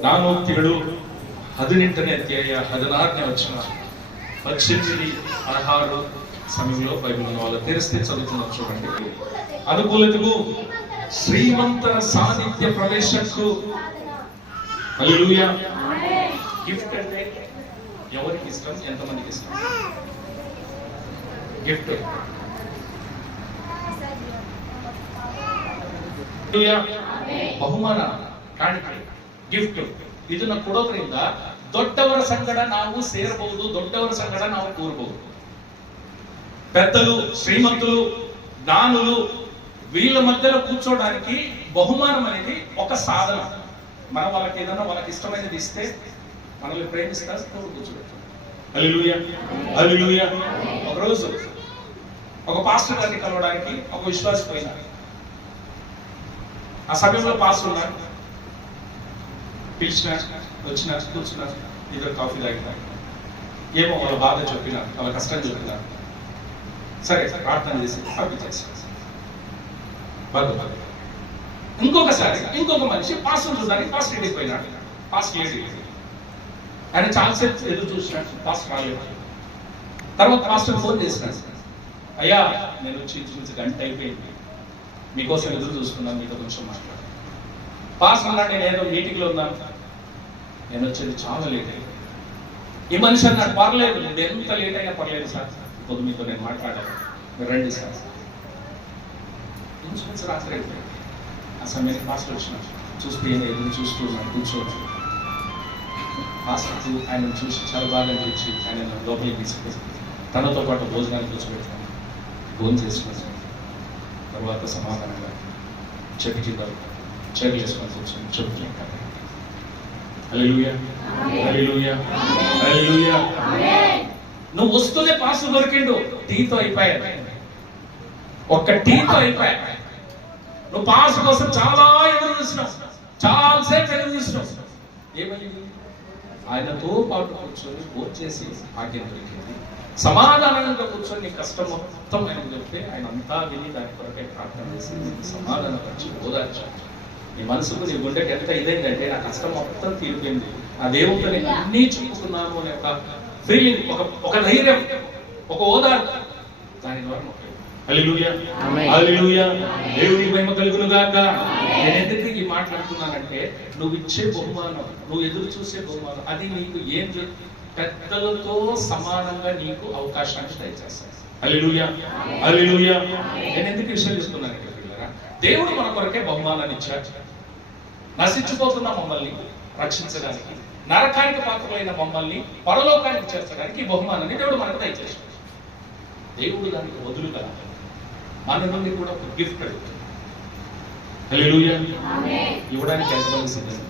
ಜ್ಞಾನೋಕ್ತಿಗಳು 18ನೇ ಅಧ್ಯಾಯ 16ನೇ ವಚನ 18-16 సమయంలో బైబిల్ వాళ్ళు తెరిస్తే చదువుతున్నాం చూడండి. అనుకూలతకు శ్రీమంతర సాన్నిధ్య ప్రవేశకు హల్లెలూయా. గిఫ్ట్ అంటే ఎవరికి ఇష్టం, ఎంతమందికి ఇష్టం? గిఫ్ట్ ಬಹುಮಾನ ಕಾಣಿಕೆ ಗಿಫ್ಟ್ ಇದನ್ನ ಕೊಡೋದ್ರಿಂದ ದೊಡ್ಡವರ ಸಂಗಡ ನಾವು ಸೇರಬಹುದು, ದೊಡ್ಡವರ ಸಂಗಡ ನಾವು ಕೂರಬಹುದು. పెద్దలు, శ్రీమంతులు, జ్ఞానులు వీళ్ళ మధ్యలో కూర్చోడానికి బహుమానం అనేది ఒక సాధన. మనం వాళ్ళకి ఏదైనా వాళ్ళకి ఇష్టమైనది ఇస్తే మనల్ని ప్రేమిస్తారు, కూర్చోబెట్టారు. హల్లెలూయా హల్లెలూయా. ఒకరోజు ఒక పాస్టర్ గారిని కలవడానికి ఒక విశ్వాసి పోయినారు. ఆ సమయంలో పాస్టర్ ఉన్నారు, పిలిచినారు, వచ్చినారు, కూర్చున్నారు, ఇద్దరు కాఫీ తాగినారు. ఏమో వాళ్ళ బాధ చెప్పినారు, వాళ్ళ కష్టం చెప్పినారు. సరే ప్రార్థన చేసి పంపించేసారు. ఇంకొకసారి ఇంకొక మనిషి పాస్టర్ చూడడానికి పాస్టర్ ఇంటికి పోయినాడు. పాస్టర్ లేడీ ఆయన చాలాసేపు ఎదురు చూసినాడు, పాస్టర్ రాలేదు. తర్వాత పాస్టర్ ఫోన్ చేసినాడు, అయ్యా నేను వచ్చి ఇంచుమించు గంట అయిపోయింది, మీకోసం ఎదురు చూస్తున్నాను, మీతో కొంచెం మాట్లాడు. పాస్టర్ అన్నాడు, నేను ఏదో మీటింగ్లో ఉన్నాను, నేను వచ్చేది చాలా లేట్ అయింది. ఈ మనిషి అన్నాడు, పర్లేదు, నేను ఎంత లేట్ అయినా పర్లేదు సార్, ఇప్పుడు మీతో నేను మాట్లాడాలి, మీరు రండి సార్. ఇంచుమించు రాత్రి అయిపోయింది. ఆ సమయానికి పాస్టర్ వచ్చినాడు, చూస్తే ఎదురు చూస్తూ ఉన్నాడు, కూర్చోవచ్చు. పాస్టర్ ఆయన చూసి చాలా బాగా అనిపించి ఆయన లోపలికి తీసుకెళ్ళి తనతో పాటు భోజనాన్ని కూర్చోబెట్టాను. భోజనం చేసుకున్నాను. తర్వాత సమాధానంగా చెట్టు కింద చైర్లు వేసుకొని కూర్చొని చెప్తున్నాను. హల్లెలూయా హల్లెలూయా హల్లెలూయా. నువ్వు వస్తూనే పాస్టర్ దొరికిండు, టీతో అయిపోయాయి, ఒక్క టీతో అయిపోయా. నువ్వు పాస్టర్ కోసం చాలా ఎదురు చూసినావు, చాలాసేపు ఎదురు చూసినావు. ఏమైంది? ఆయనతో పాటు కూర్చొని భోజనం చేసి ఆజ్ఞ దొరికింది. సమాధానంగా కూర్చొని నీ కష్టం మొత్తం ఆయన చెప్తే ఆయన అంతా విని దాని కొరకై ప్రార్థన చేసి సమాధానపరిచి ఓదార్చాడు. నీ మనసుకు, నీ గుండెకి ఎంత ఇదేంటంటే నా కష్టం మొత్తం తీరిపోయింది, ఆ దేవుడితో నేను అన్నీ చెప్పుకున్నాను అనే ఒక ఫీలింగ్, ఒక ధైర్యం, ఒక ఓదార్పు దాని ద్వారా. హల్లెలూయా హల్లెలూయా. దేవుని మహిమ కలుగును గాక. నేను ఎందుకు ఈ మాట్లాడుతున్నానంటే, నువ్వు ఇచ్చే బహుమానం, నువ్వు ఎదురు చూసే బహుమానం, అది నీకు ఏం పెద్దలతో సమానంగా నీకు అవకాశాన్ని దయచేస్తాను. హల్లెలూయా హల్లెలూయా. నేను ఎందుకు విషయం చెప్తున్నానంటే, దేవుడు మన కొరకే బహుమానాన్ని ఇచ్చాడు. నశించిపోతున్న మమ్మల్ని రక్షించడానికి, నరకానికి పాత్రలైన మమ్మల్ని పరలోకానికి చేర్చడానికి ఈ బహుమానాన్ని దేవుడు మనకు దయచేస్తాడు. దేవుడు దానికి వదులుగా మన నుండి కూడా ఒక గిఫ్ట్ అడుగుతుంది. హల్లెలూయా. ఇవ్వడానికి ఎంతమంది సిద్ధం?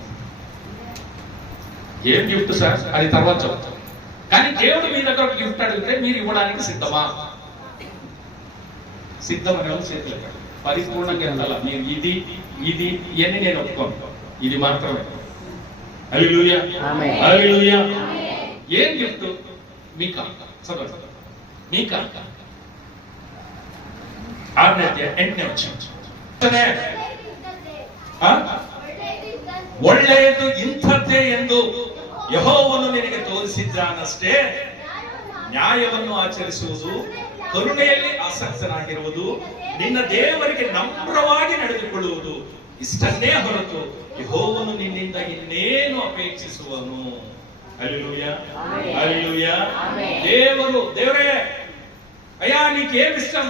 ఏం గిఫ్ట్ సార్ అది తర్వాత చెప్తాం. కానీ దేవుడు మీ దగ్గర ఒక గిఫ్ట్ అడిగితే మీరు ఇవ్వడానికి సిద్ధమా? సిద్ధం అనే వాళ్ళు చేతులు పరిపూర్ణంగా వెళ్ళాల. మీరు ఇది ఇది ఇవన్నీ నేను ఒప్పుకోను, ఇది మాత్రమే. హల్లెలూయా హల్లెలూయా. ఏం గిఫ్ట్? మీకా చదవండి. మీకా 6ನೇ వచ్చి ಒಳ್ಳೆಯದು ಇಂಥದ್ದೇ ಎಂದು ಯೆಹೋವನು ನಿನಗೆ ತೋರಿಸಿದ್ದಾನಷ್ಟೇ. ನ್ಯಾಯವನ್ನು ಆಚರಿಸುವುದು, ಕರುಣೆಯಲ್ಲಿ ಆಸಕ್ತನಾಗಿರುವುದು, ನಿನ್ನ ದೇವರಿಗೆ ನಮ್ರವಾಗಿ ನಡೆದುಕೊಳ್ಳುವುದು ಇಷ್ಟನ್ನೇ ಹೊರತು ಯೆಹೋವನು ನಿನ್ನಿಂದ ಇನ್ನೇನು ಅಪೇಕ್ಷಿಸುವನು. హల్లెలూయా హల్లెలూయా. దేవరే అయ్యా నీకు ఏమి ఇష్టం?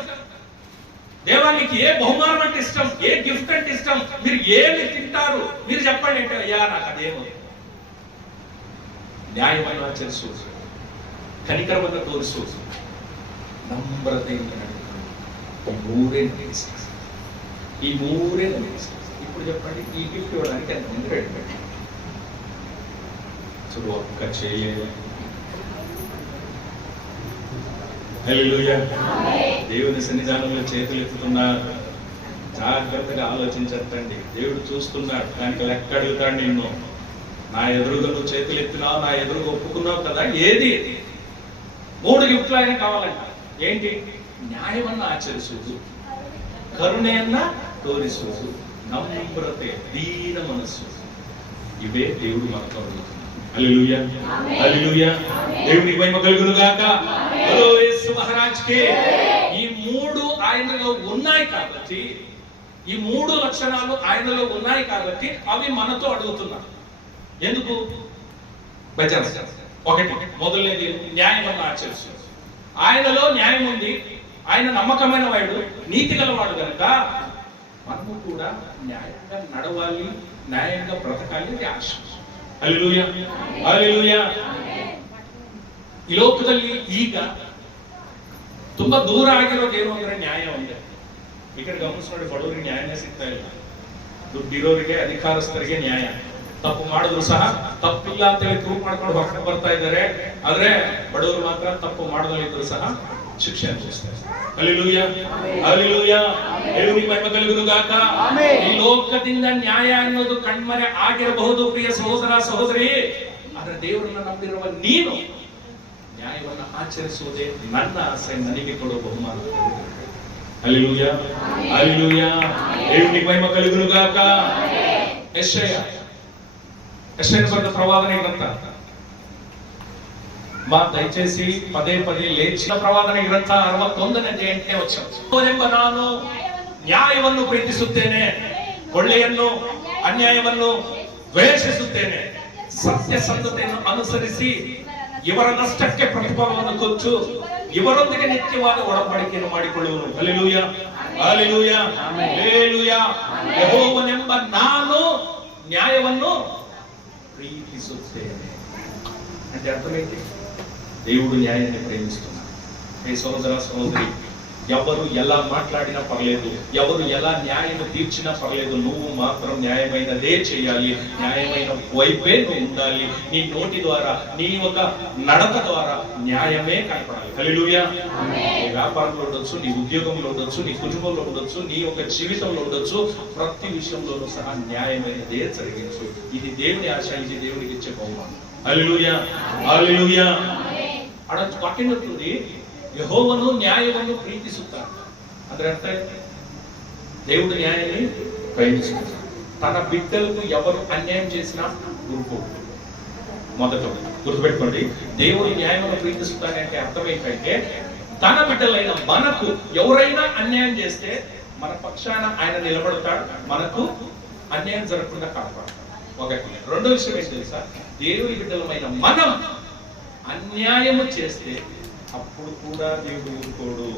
దేవా నీకు ఏ బహుమానం అంటే ఇష్టం? ఏ గిఫ్ట్ అంటే ఇష్టం? మీరు ఏమి తింటారు మీరు చెప్పండి అంటే, అయ్యా నాకు అదేమో. న్యాయమైన ఆచరిసు, కనికరమైన తోరిసు, నమ్రతైన ఈ మూడే ఇష్టం. ఈ మూడే ఇష్టం. ఇప్పుడు చెప్పండి, ఈ గిఫ్ట్ ఇవ్వడానికి ఎంతమంది రెడీ పెట్టండి? చూడు, ఒక్క చేయలేదు. హల్లెలూయా. దేవుని సన్నిధానంలో చేతులు ఎత్తుతున్నారు. జాగ్రత్తగా ఆలోచించండి. దేవుడు చూస్తున్నాడు, దానికి లెక్క అడుగుతాడు నిన్ను. నా ఎదురుగా నువ్వు చేతులు ఎత్తినావు, నా ఎదురుగా ఒప్పుకున్నావు కదా, ఏది? 3 గిఫ్ట్లు ఆయన కావాలంట. ఏంటి? న్యాయమన్న ఆచరిಸುವುದು, కరుణೆಯನ್ನ ತೋರಿಸುವುದು, ನಮ್ರತೆ, ದೀನ ಮನಸ್ಸು, ಇವೇ దేవుడు మనకు అడుగుతున్నాడు. హల్లెలూయా, హల్లెలూయా. దేవునికి మహిమ కలుగును గాక. హలో యేసు మహారాజ్ కి. ఈ మూడు ఆయనలో ఉన్నాయి కాబట్టి, ఈ మూడు లక్షణాలు ఆయనలో ఉన్నాయి కాబట్టి అవి మనతో అడుగుతున్నారు. ఎందుకు? ఒకటి, మొదలనేది న్యాయమని ఆచరిస్తుంది. ఆయనలో న్యాయం ఉంది, ఆయన నమ్మకమైన వాడు, నీతి గలవాడు కనుక మనము కూడా న్యాయంగా నడవాలి, న్యాయంగా బ్రతకాలి. అది ఆశ. హల్లెలూయా, హల్లెలూయా. ಈ ಲೋಕದಲ್ಲಿ ಈಗ ತುಂಬಾ ದೂರ ಆಗಿರೋದು ಏನು ಅಂದ್ರೆ ನ್ಯಾಯ ಒಂದೇ. ಈ ಕಡೆ ಗಮನಿಸಿ ನೋಡಿ, ಬಡವರಿಗೆ ನ್ಯಾಯನೇ ಸಿಗ್ತಾ ಇಲ್ಲ, ದುಡ್ಡಿರೋರಿಗೆ, ಅಧಿಕಾರಸ್ಥರಿಗೆ ನ್ಯಾಯ. ತಪ್ಪು ಮಾಡಿದ್ರು ಸಹ ತಪ್ಪಿಲ್ಲ ಅಂತ ಹೇಳಿ ಪ್ರೂವ್ ಮಾಡ್ಕೊಂಡು ಹೊರಗಡೆ ಬರ್ತಾ ಇದ್ದಾರೆ. ಆದ್ರೆ ಬಡವರು ಮಾತ್ರ ತಪ್ಪು ಮಾಡದಲ್ಲಿದ್ರು ಸಹ ಶಿಕ್ಷೆ ಅನುಭವಿಸ್ತಾರೆ. Hallelujah, hallelujah. ದೇವರಿಗೆ ಮಹಿಮೆ ಕಲುಗುನು ಗಾಕ. ಈ ಲೋಕದಿಂದ ನ್ಯಾಯ ಅನ್ನೋದು ಕಣ್ಮರೆ ಆಗಿರಬಹುದು ಪ್ರಿಯ ಸಹೋದರ ಸಹೋದರಿ, ಆದ್ರೆ ದೇವರನ್ನ ನಂಬಿರುವ ನೀನು ನ್ಯಾಯವನ್ನು ಆಚರಿಸುವುದೇ ನನ್ನ ಆಸೆ, ನನಗೆ ಕೊಡುವ ಬಹುಮಾನ. Hallelujah, hallelujah. ದೇವರಿಗೆ ಮಹಿಮೆ ಕಲುಗುನು ಗಾಕ. ಯೆಶಾಯ ಬರೆದ ప్రవాదన గ్రంథ దయచేసి పదే పదే లేచిన ప్రవాదన గ్రంథ 61ನೇ ಅಧ್ಯಾಯಕ್ಕೆ వచ్చాము. ನಾನು ನ್ಯಾಯವನ್ನು ಪ್ರೀತಿಸುತ್ತೇನೆ, ಕೊಳ್ಳೆಯನ್ನು ಅನ್ಯಾಯವನ್ನು ದ್ವೇಷಿಸುತ್ತೇನೆ. ಸತ್ಯಸಂಧತೆಯನ್ನು ಅನುಸರಿಸಿ ಇವರ ನಷ್ಟಕ್ಕೆ ಪ್ರತಿಫಲವನ್ನು ಕೊಚ್ಚು ಇವರೊಂದಿಗೆ ನಿತ್ಯವಾದ ಒಡಂಬಡಿಕೆಯನ್ನು ಮಾಡಿಕೊಳ್ಳುವನು. Hallelujah, hallelujah, hallelujah. ಯೆಹೋವನೆಂಬ ನಾನು న్యాయವನ್ನು ప్రీతిಸುತ್ತೇನೆ అంటే అర్థమైంది, దేవుడు న్యాయాన్ని ప్రేమిస్తున్నాడు. ఏ సహోదర సహోదరి, ఎవరు ఎలా మాట్లాడినా పర్లేదు, ఎవరు ఎలా న్యాయం తీర్చినా పర్లేదు, నువ్వు మాత్రం న్యాయమైనదే చేయాలి, న్యాయమైన వైపే నువ్వు ఉండాలి. నీ నోటి ద్వారా, నీ ఒక నడక ద్వారా న్యాయమే కనపడాలి. హల్లెలూయా. నీ వ్యాపారంలో ఉండొచ్చు, నీ ఉద్యోగంలో ఉండొచ్చు, నీ కుటుంబంలో ఉండొచ్చు, నీ యొక్క జీవితంలో ఉండొచ్చు, ప్రతి విషయంలోనూ సహా న్యాయమైనదే జరిగించు. ఇది దేవుని ఆశ, ఇది దేవుడికి ఇచ్చే బహుమానం. హల్లెలూయా, హల్లెలూయా. అడ వాక్యం చెప్తుంది, యెహోవను న్యాయವನ್ನು ప్రీతిಸುತ್ತಾನೆ. ಅಂದ್ರೆ అర్థ దేవుడు న్యాయాన్ని ప్రేమిస్తున్నాడు. తన బిడ్డలకు ఎవరు అన్యాయం చేసినా ఊరుకోడు. మొదట గుర్తుపెట్టుకోండి, దేవుడు న్యాయವನ್ನು ప్రీతిస్తున్నాడు అంటే అర్థం ఏంటంటే, తన బిడ్డలైన మనకు ఎవరైనా అన్యాయం చేస్తే మన పక్షాన ఆయన నిలబడతాడు, మనకు అన్యాయం జరగకుండా కాపాడు. ఒకటి. రెండో విషయం ఏంటి తెలుసా? దేవుని బిడ్డలమైన మనం అన్యాయము చేస్తే అప్పుడు కూడా దేవుడు ఊరుకోడు.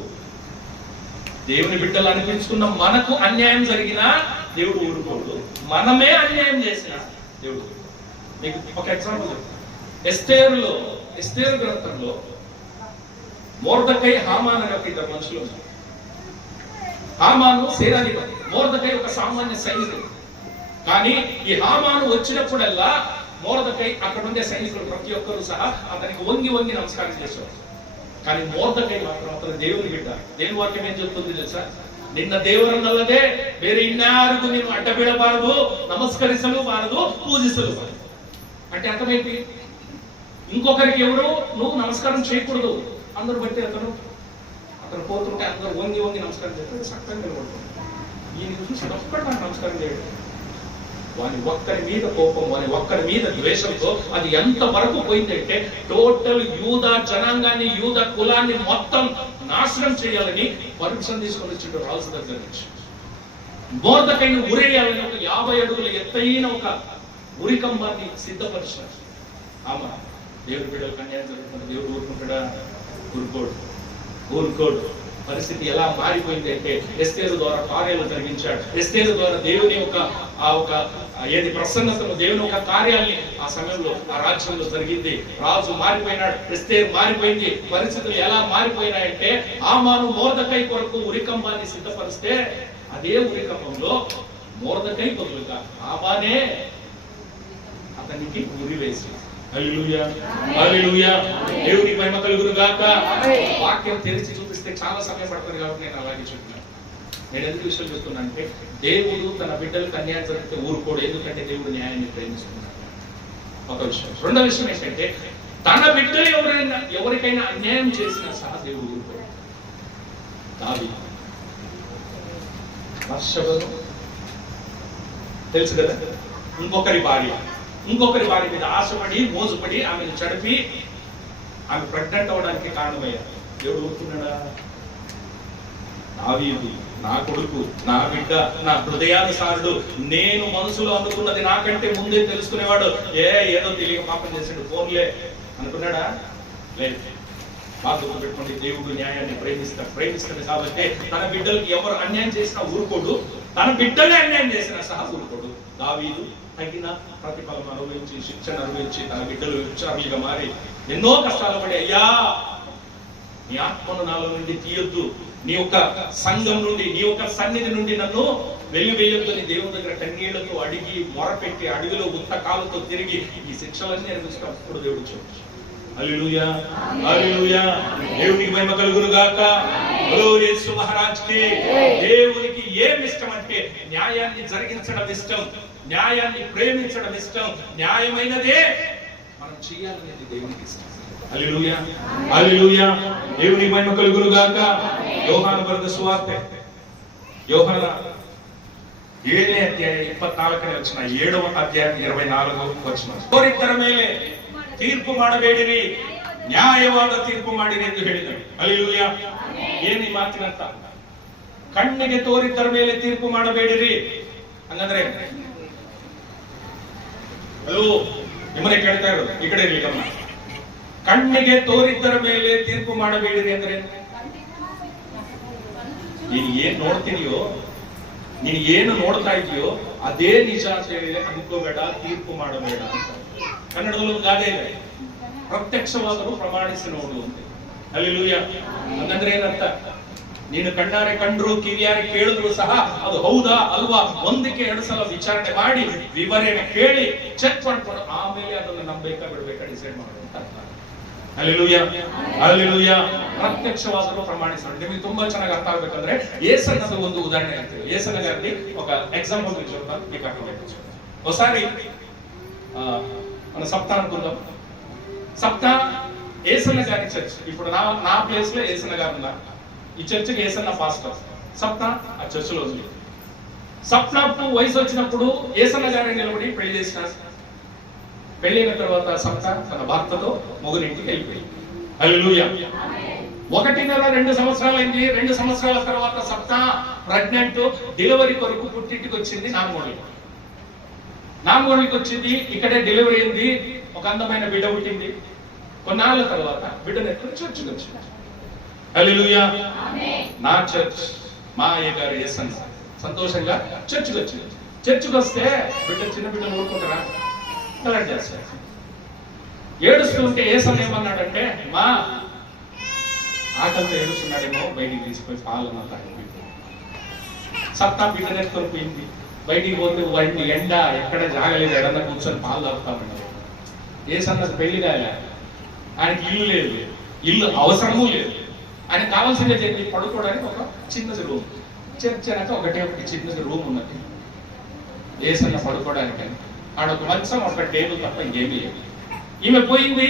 దేవుని బిడ్డలు అనిపించుకున్న మనకు అన్యాయం జరిగినా దేవుడు ఊరుకోడు, మనమే అన్యాయం చేసినా దేవుడు ఊరుకోడు. మీకు ఒక ఎగ్జాంపుల్ చెప్తాను. ఎస్తేరు గ్రంథంలో మొర్దెకై, హామాను అనే ఒక ఇద్దరు మనుషులు ఉన్నారు. హామాను సేనాధిపతి, మొర్దెకై ఒక సామాన్య సైనికుడు. కానీ ఈ హామాను వచ్చినప్పుడల్లా మొర్దెకై అక్కడ ఉండే సైనికులు ప్రతి ఒక్కరు సహా అతనికి వంగి వంగి నమస్కారం చేసేవారు. కానీ మొర్దెకై మాత్రం అతను దేవుని బిడ్డ. దేవుని వాక్యం ఏం చెప్తుంది తెలుసా? నిన్న ದೇವರನ್ನಲ್ಲದೆ ಬೇರೆ ಇನ್ಯಾರಿಗೂ ನೀನು ಅಡ್ಡ ಬೀಳಬಾರದು, నమస్కరించలు బారదు, పూజించలు బారదు. అంటే అర్థమేంటి? ఇంకొకరికి ఎవరు నువ్వు నమస్కారం చేయకూడదు. అందరూ బట్టి అతను పోతుంటే అందరూ వంగి వంగి నమస్కారం చేస్తే చక్కగా నిలబడుతుంది. ఈయన చూసి ఒక్కడు నాకు నమస్కారం చేయడు. వాని ఒక్కరి మీద కోపం, వాని ఒక్కరి మీద ద్వేషంతో అది ఎంత వరకు పోయిందంటే, టోటల్ యూదా జనాంగాన్ని, యూదా కులాన్ని మొత్తం నాశనం చేయాలని పర్మిషన్ తీసుకొని వచ్చిండు రాజు దగ్గర నుంచి. మొర్దెకైని ఉరేయాలని ఒక 50 అడుగుల ఎత్తైన ఒక ఉరికంబాన్ని సిద్ధపరిచారు. ఆమా దేవుడి బిడ్డలకు అన్యాయం జరుగుతుంది, దేవుడు ఊరుకుంటాడా? ఊరుకోడు. పరిస్థితి ఎలా మారిపోయింది అంటే, ఎస్తేరు ద్వారా కార్యాలు జరిగించాడు. ఎస్తేరు ద్వారా దేవుని ఒక ఏది ప్రసన్నతను, దేవుని ఒక కార్యాన్ని ఆ సమయంలో ఆ రాజ్యంలో జరిగింది. రాజు మారిపోయినాడు, ఎస్తేరు మారిపోయింది. పరిస్థితులు ఎలా మారిపోయినాయంటే, హామాను మొర్దెకై కొరకు ఉరికంబాన్ని సిద్ధపరిస్తే అదే ఉరికంబంలో మొర్దెకై బదులుగా హామానే అతనికి ఉరి వేసి. హల్లెలూయా, హల్లెలూయా. దేవునికి మహిమ కలుగును గాక. వాక్యం తెరిచి చూపిస్తే చాలా సమయం పడుతుంది కాబట్టి నేను అలాగే చెప్తున్నాను. నేను ఎందుకు విషయం చెప్తున్నా అంటే, దేవుడు తన బిడ్డలకు అన్యాయం జరిగితే ఊరుకోడు. ఎందుకంటే దేవుడు న్యాయాన్ని ప్రేమిస్తున్నాడు. ఒక విషయం. రెండో విషయం ఏంటంటే, తన బిడ్డలు ఎవరికైనా అన్యాయం చేసినా సహా దేవుడు ఊరుకోడు. దావీదు హర్షవను తెలుసు కదా, ఇంకొకరి భార్య మీద ఆశపడి మోసపడి ఆమెను చడిపి ఆమె ప్రెగ్నెంట్ అవడానికి కారణమయ్యారు. దేవుడు ఊరుకున్నాడా? దావీదు నా కొడుకు, నా బిడ్డ, నా హృదయానుసారుడు, నేను మనసులో అనుకున్నది నాకంటే ముందే తెలుసుకునేవాడు, ఏదో తెలియక పాపం చేసాడు ఫోన్లే అనుకున్నాడా? లేదు. బాగా పెట్టుకోండి, దేవుడు న్యాయాన్ని ప్రేమిస్తాడు కాబట్టి తన బిడ్డలకు ఎవరు అన్యాయం చేసినా ఊరుకోడు, తన బిడ్డలే అన్యాయం చేసినా సహా ఊరుకోడు. దావీదు తగిన ప్రతిఫలం అనుభవించి, శిక్షణ అనుభవించి, తన బిడ్డలు విచారులుగా మారి ఎన్నో కష్టాలు పడి, అయ్యా నీ ఆత్మను నాలో నుండి తీయొద్దు, నీ యొక్క సంఘం నుండి, నీ యొక్క సన్నిధి నుండి నన్ను వెయ్యొద్దు అని దేవుని దగ్గర కన్నీళ్లతో అడిగి మొరపెట్టి అడుగులో ఉత్త కాళ్ళతో తిరిగి ఈ శిక్షలన్నీ అనిపిస్తున్నప్పుడు దేవుడు చెప్పు. హల్లెలూయా, హల్లెలూయా. దేవునికి మహిమ కలుగును గాక. గ్లోరీ యేసు మహారాజ్కి. దేవునికి ఏమి ఇష్టం అంటే న్యాయాన్ని జరిగించడం ఇష్టం, న్యాయాన్ని ప్రేమించడం ఇష్టం, న్యాయమైనదే మనం చేయాలనేది దేవునికి ఇష్టం. హల్లెలూయా, హల్లెలూయా. దేవునికి మహిమ కలుగును గాక. యోహాను బోధిన సువార్త, యోహాను 7వ అధ్యాయం 24 వచ్చిన 7వ అధ్యాయం 24వ వచనం. ತೋರಿದ್ದರ ಮೇಲೆ ತೀರ್ಪು ಮಾಡಬೇಡಿರಿ, ನ್ಯಾಯವಾದ ತೀರ್ಪು ಮಾಡಿರಿ ಎಂದು ಹೇಳಿದನು. ಹಲ್ಲೆಲೂಯಾ. ಏನು ಈ ಮಾತಿನ ಅರ್ಥ? ಕಣ್ಣಿಗೆ ತೋರಿದ್ದರ ಮೇಲೆ ತೀರ್ಪು ಮಾಡಬೇಡಿರಿ ಹಂಗಂದ್ರೆ, ಹಲೋ ನಿಮ್ಮನೆ ಕೇಳ್ತಾ ಇರೋದು, ಈ ಕಡೆ ಇರಲಿ ಗಮನ. ಕಣ್ಣಿಗೆ ತೋರಿದ್ದರ ಮೇಲೆ ತೀರ್ಪು ಮಾಡಬೇಡಿರಿ ಅಂದ್ರೆ ನೀನು ಏನ್ ನೋಡ್ತೀನಿಯೋ, ನೀನು ಏನು ನೋಡ್ತಾ ಇದೆಯೋ ಅದೇ ನಿಜ ಅಂತ ಹೇಳಿದ್ರೆ ಅನ್ಕೋಬೇಡ, ತೀರ್ಪು ಮಾಡಬೇಡ ಅಂತ. ಕನ್ನಡದಲ್ಲಿ ಒಂದು ಗಾದೆ ಇದೆ, ಪ್ರತ್ಯಕ್ಷವಾದರೂ ಪ್ರಮಾಣಿಸಿ ನೋಡು ಅಂತ. ಹಲ್ಲೆಲೂಯಾ. ಹಂಗಂದ್ರೆ ಏನರ್ಥ? ನೀನು ಕಣ್ಣಾರೆ ಕಂಡ್ರು, ಕಿವಿಯಾರೆ ಕೇಳಿದ್ರು ಸಹ ಅದು ಹೌದಾ ಅಲ್ವಾ ಒಂದಕ್ಕೆ 2 ಸಲ ವಿಚಾರಣೆ ಮಾಡಿ ವಿವರಣೆ ಕೇಳಿ ಚೆಕ್ ಮಾಡ್ಕೊಂಡು ಆಮೇಲೆ ಅದನ್ನು ನಂಬೇಕಾ ಬಿಡ್ಬೇಕಾ ಡಿಸೈಡ್ ಮಾಡೋದು ಅಂತ ಅರ್ಥ. Hallelujah, hallelujah. ಪ್ರತ್ಯಕ್ಷವಾದರೂ ಪ್ರಮಾಣಿಸೋಣ. ನಿಮಗೆ ತುಂಬಾ ಚೆನ್ನಾಗಿ ಅರ್ಥ ಆಗ್ಬೇಕಂದ್ರೆ ಏಸನ್ನದ ಒಂದು ಉದಾಹರಣೆ ಆಗ್ತದೆ. ఏసన్నగారిని ఒక ఎగ్జాంపుల్ చెప్తాను మీకు అర్థమైంది. ఒకసారి మన సప్తా అనుకుందాం. సప్తా ఏసన్న గారి చర్చ్. ఇప్పుడు నా ప్లేస్ లో ఏసన్న గారు ఉన్నారు. ఈ చర్చికి ఏసన్న పాస్టర్, సప్తా ఆ చర్చిలో ఉంది. సప్తాకు వయసు వచ్చినప్పుడు ఏసన్న గారిని నిలబడి పెళ్లి చేసినారు. పెళ్ళైన తర్వాత సప్తా తన భర్తతో మొగుడింటికి వెళ్ళిపోయింది. హల్లెలూయా. 1 నెల 2 సంవత్సరాలు అయింది. 2 సంవత్సరాల తర్వాత సప్తా ప్రెగ్నెంట్, డెలివరీ కొరకు పుట్టింటికి వచ్చింది. నామోడికి వచ్చింది. ఇక్కడే డెలివరీ అయింది. ఒక అందమైన బిడ్డ పుట్టింది. కొన్నాళ్ళ తర్వాత బిడ్డను ఎత్తుకుని చర్చికి వచ్చింది. హల్లెలూయా. నా చర్చ్, మా అయ్యగారు యేసన్న సంతోషంగా చర్చికి వచ్చింది. చర్చికి వస్తే చిన్న బిడ్డను ఊరుకుంటారా? కలెక్ట్ చేస్తారు. ఏడుస్తుంటే యేసన్న ఏమన్నాడంటే, మా ఆకలితో ఏడుస్తున్నాడేమో, బయటికి తీసుకుపోయి పాలన తాగి. సప్తా బిడ్డనెత్తుకొని పోయింది. బయటికి పోతే వంటి ఎండ, ఎక్కడ జాగలేదు, ఎడన్నా కూర్చొని పాలు తాగుతామన్నారు. యేసన్నకు పెళ్లి కాలే, ఆయనకి ఇల్లు లేదు, ఇల్లు అవసరమూ లేదు. ఆయన కావాల్సిందే చెప్పి పడుకోవడానికి ఒక చిన్నది రూమ్. చర్చ్ అనక ఒకటి చిన్నది రూమ్ ఉన్నది యేసన్న పడుకోవడానికి. ఆడొక మంచం, ఒక టేబుల్ తప్ప ఇంకేమీ లేదు. ఈమె పోయింది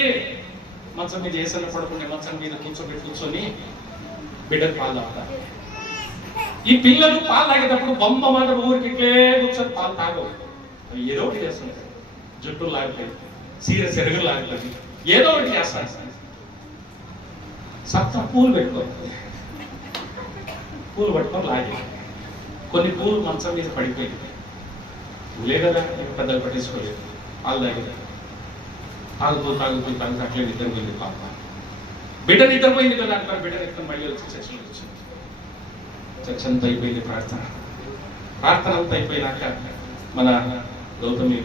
మంచం మీద, యేసన్న పడుకునే మంచం మీద కూర్చొని బిడ్డకు పాలు తాగుతారు. ఈ పిల్లలు పాలు తాగేటప్పుడు బొమ్మ మాత్రం ఊరికి ఇట్లే కూర్చొని పాలు తాగవు. ఏదో ఒకటి చేస్తుంటారు. జుట్టు లాగుతాయి, సెరుగులు లాగుతుంది, ఏదో ఒకటి చేస్తారు. సప్తా పూలు పట్టుకొని లాగే. కొన్ని పూలు మంచం మీద పడిపోయింది. పూలే కదా, పెద్దలు పట్టించుకోలేదు. పాలు తాగుతూ అట్లే నిద్రపోయింది పాప. బిడ్డ నిద్రపోయింది కదా అంటారు. బిడ్డ నిద్ర మళ్ళీ వచ్చి చర్చలో వచ్చింది. చర్చ అంతా అయిపోయింది. ప్రార్థన అంతా అయిపోయినాక మన గౌతమి,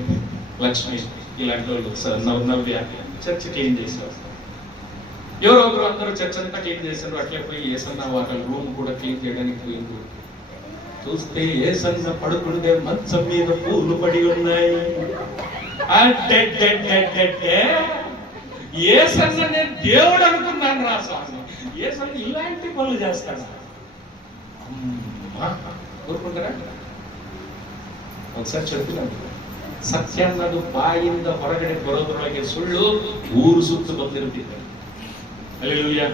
లక్ష్మి ఇలాంటి వాళ్ళు నవ్య చర్చ్ క్లీన్ చేశారు. ఎవరో ఒకరు అందరూ చర్చ్ అంతా క్లీన్ చేశారు. అట్లే పోయి యేసన్న వాళ్ళ రూమ్ కూడా క్లీన్ చేయడానికి పోయింది. చూస్తే యేసన్న పడుకుంటే మంచం మీద పూలు పడి ఉన్నాయి. యేసన్న నేను దేవుడు అనుకున్నాను రా స్వామి. యేసన్న ఇలాంటి పనులు చేస్తాడు. కోరుకుంటారా? ఒకసారి చెప్తున్నాను, ಸತ್ಯನ್ನದು ಬಾಯಿಂದ ಹೊರಗಡೆ ಬರೋದ್ರೊಳಗೆ ಸುಳ್ಳು ಊರು ಸುತ್ತು ಬಂದಿರುತ್ತಿದ್ದ. ಹಲ್ಲೆಲೂಯಾ.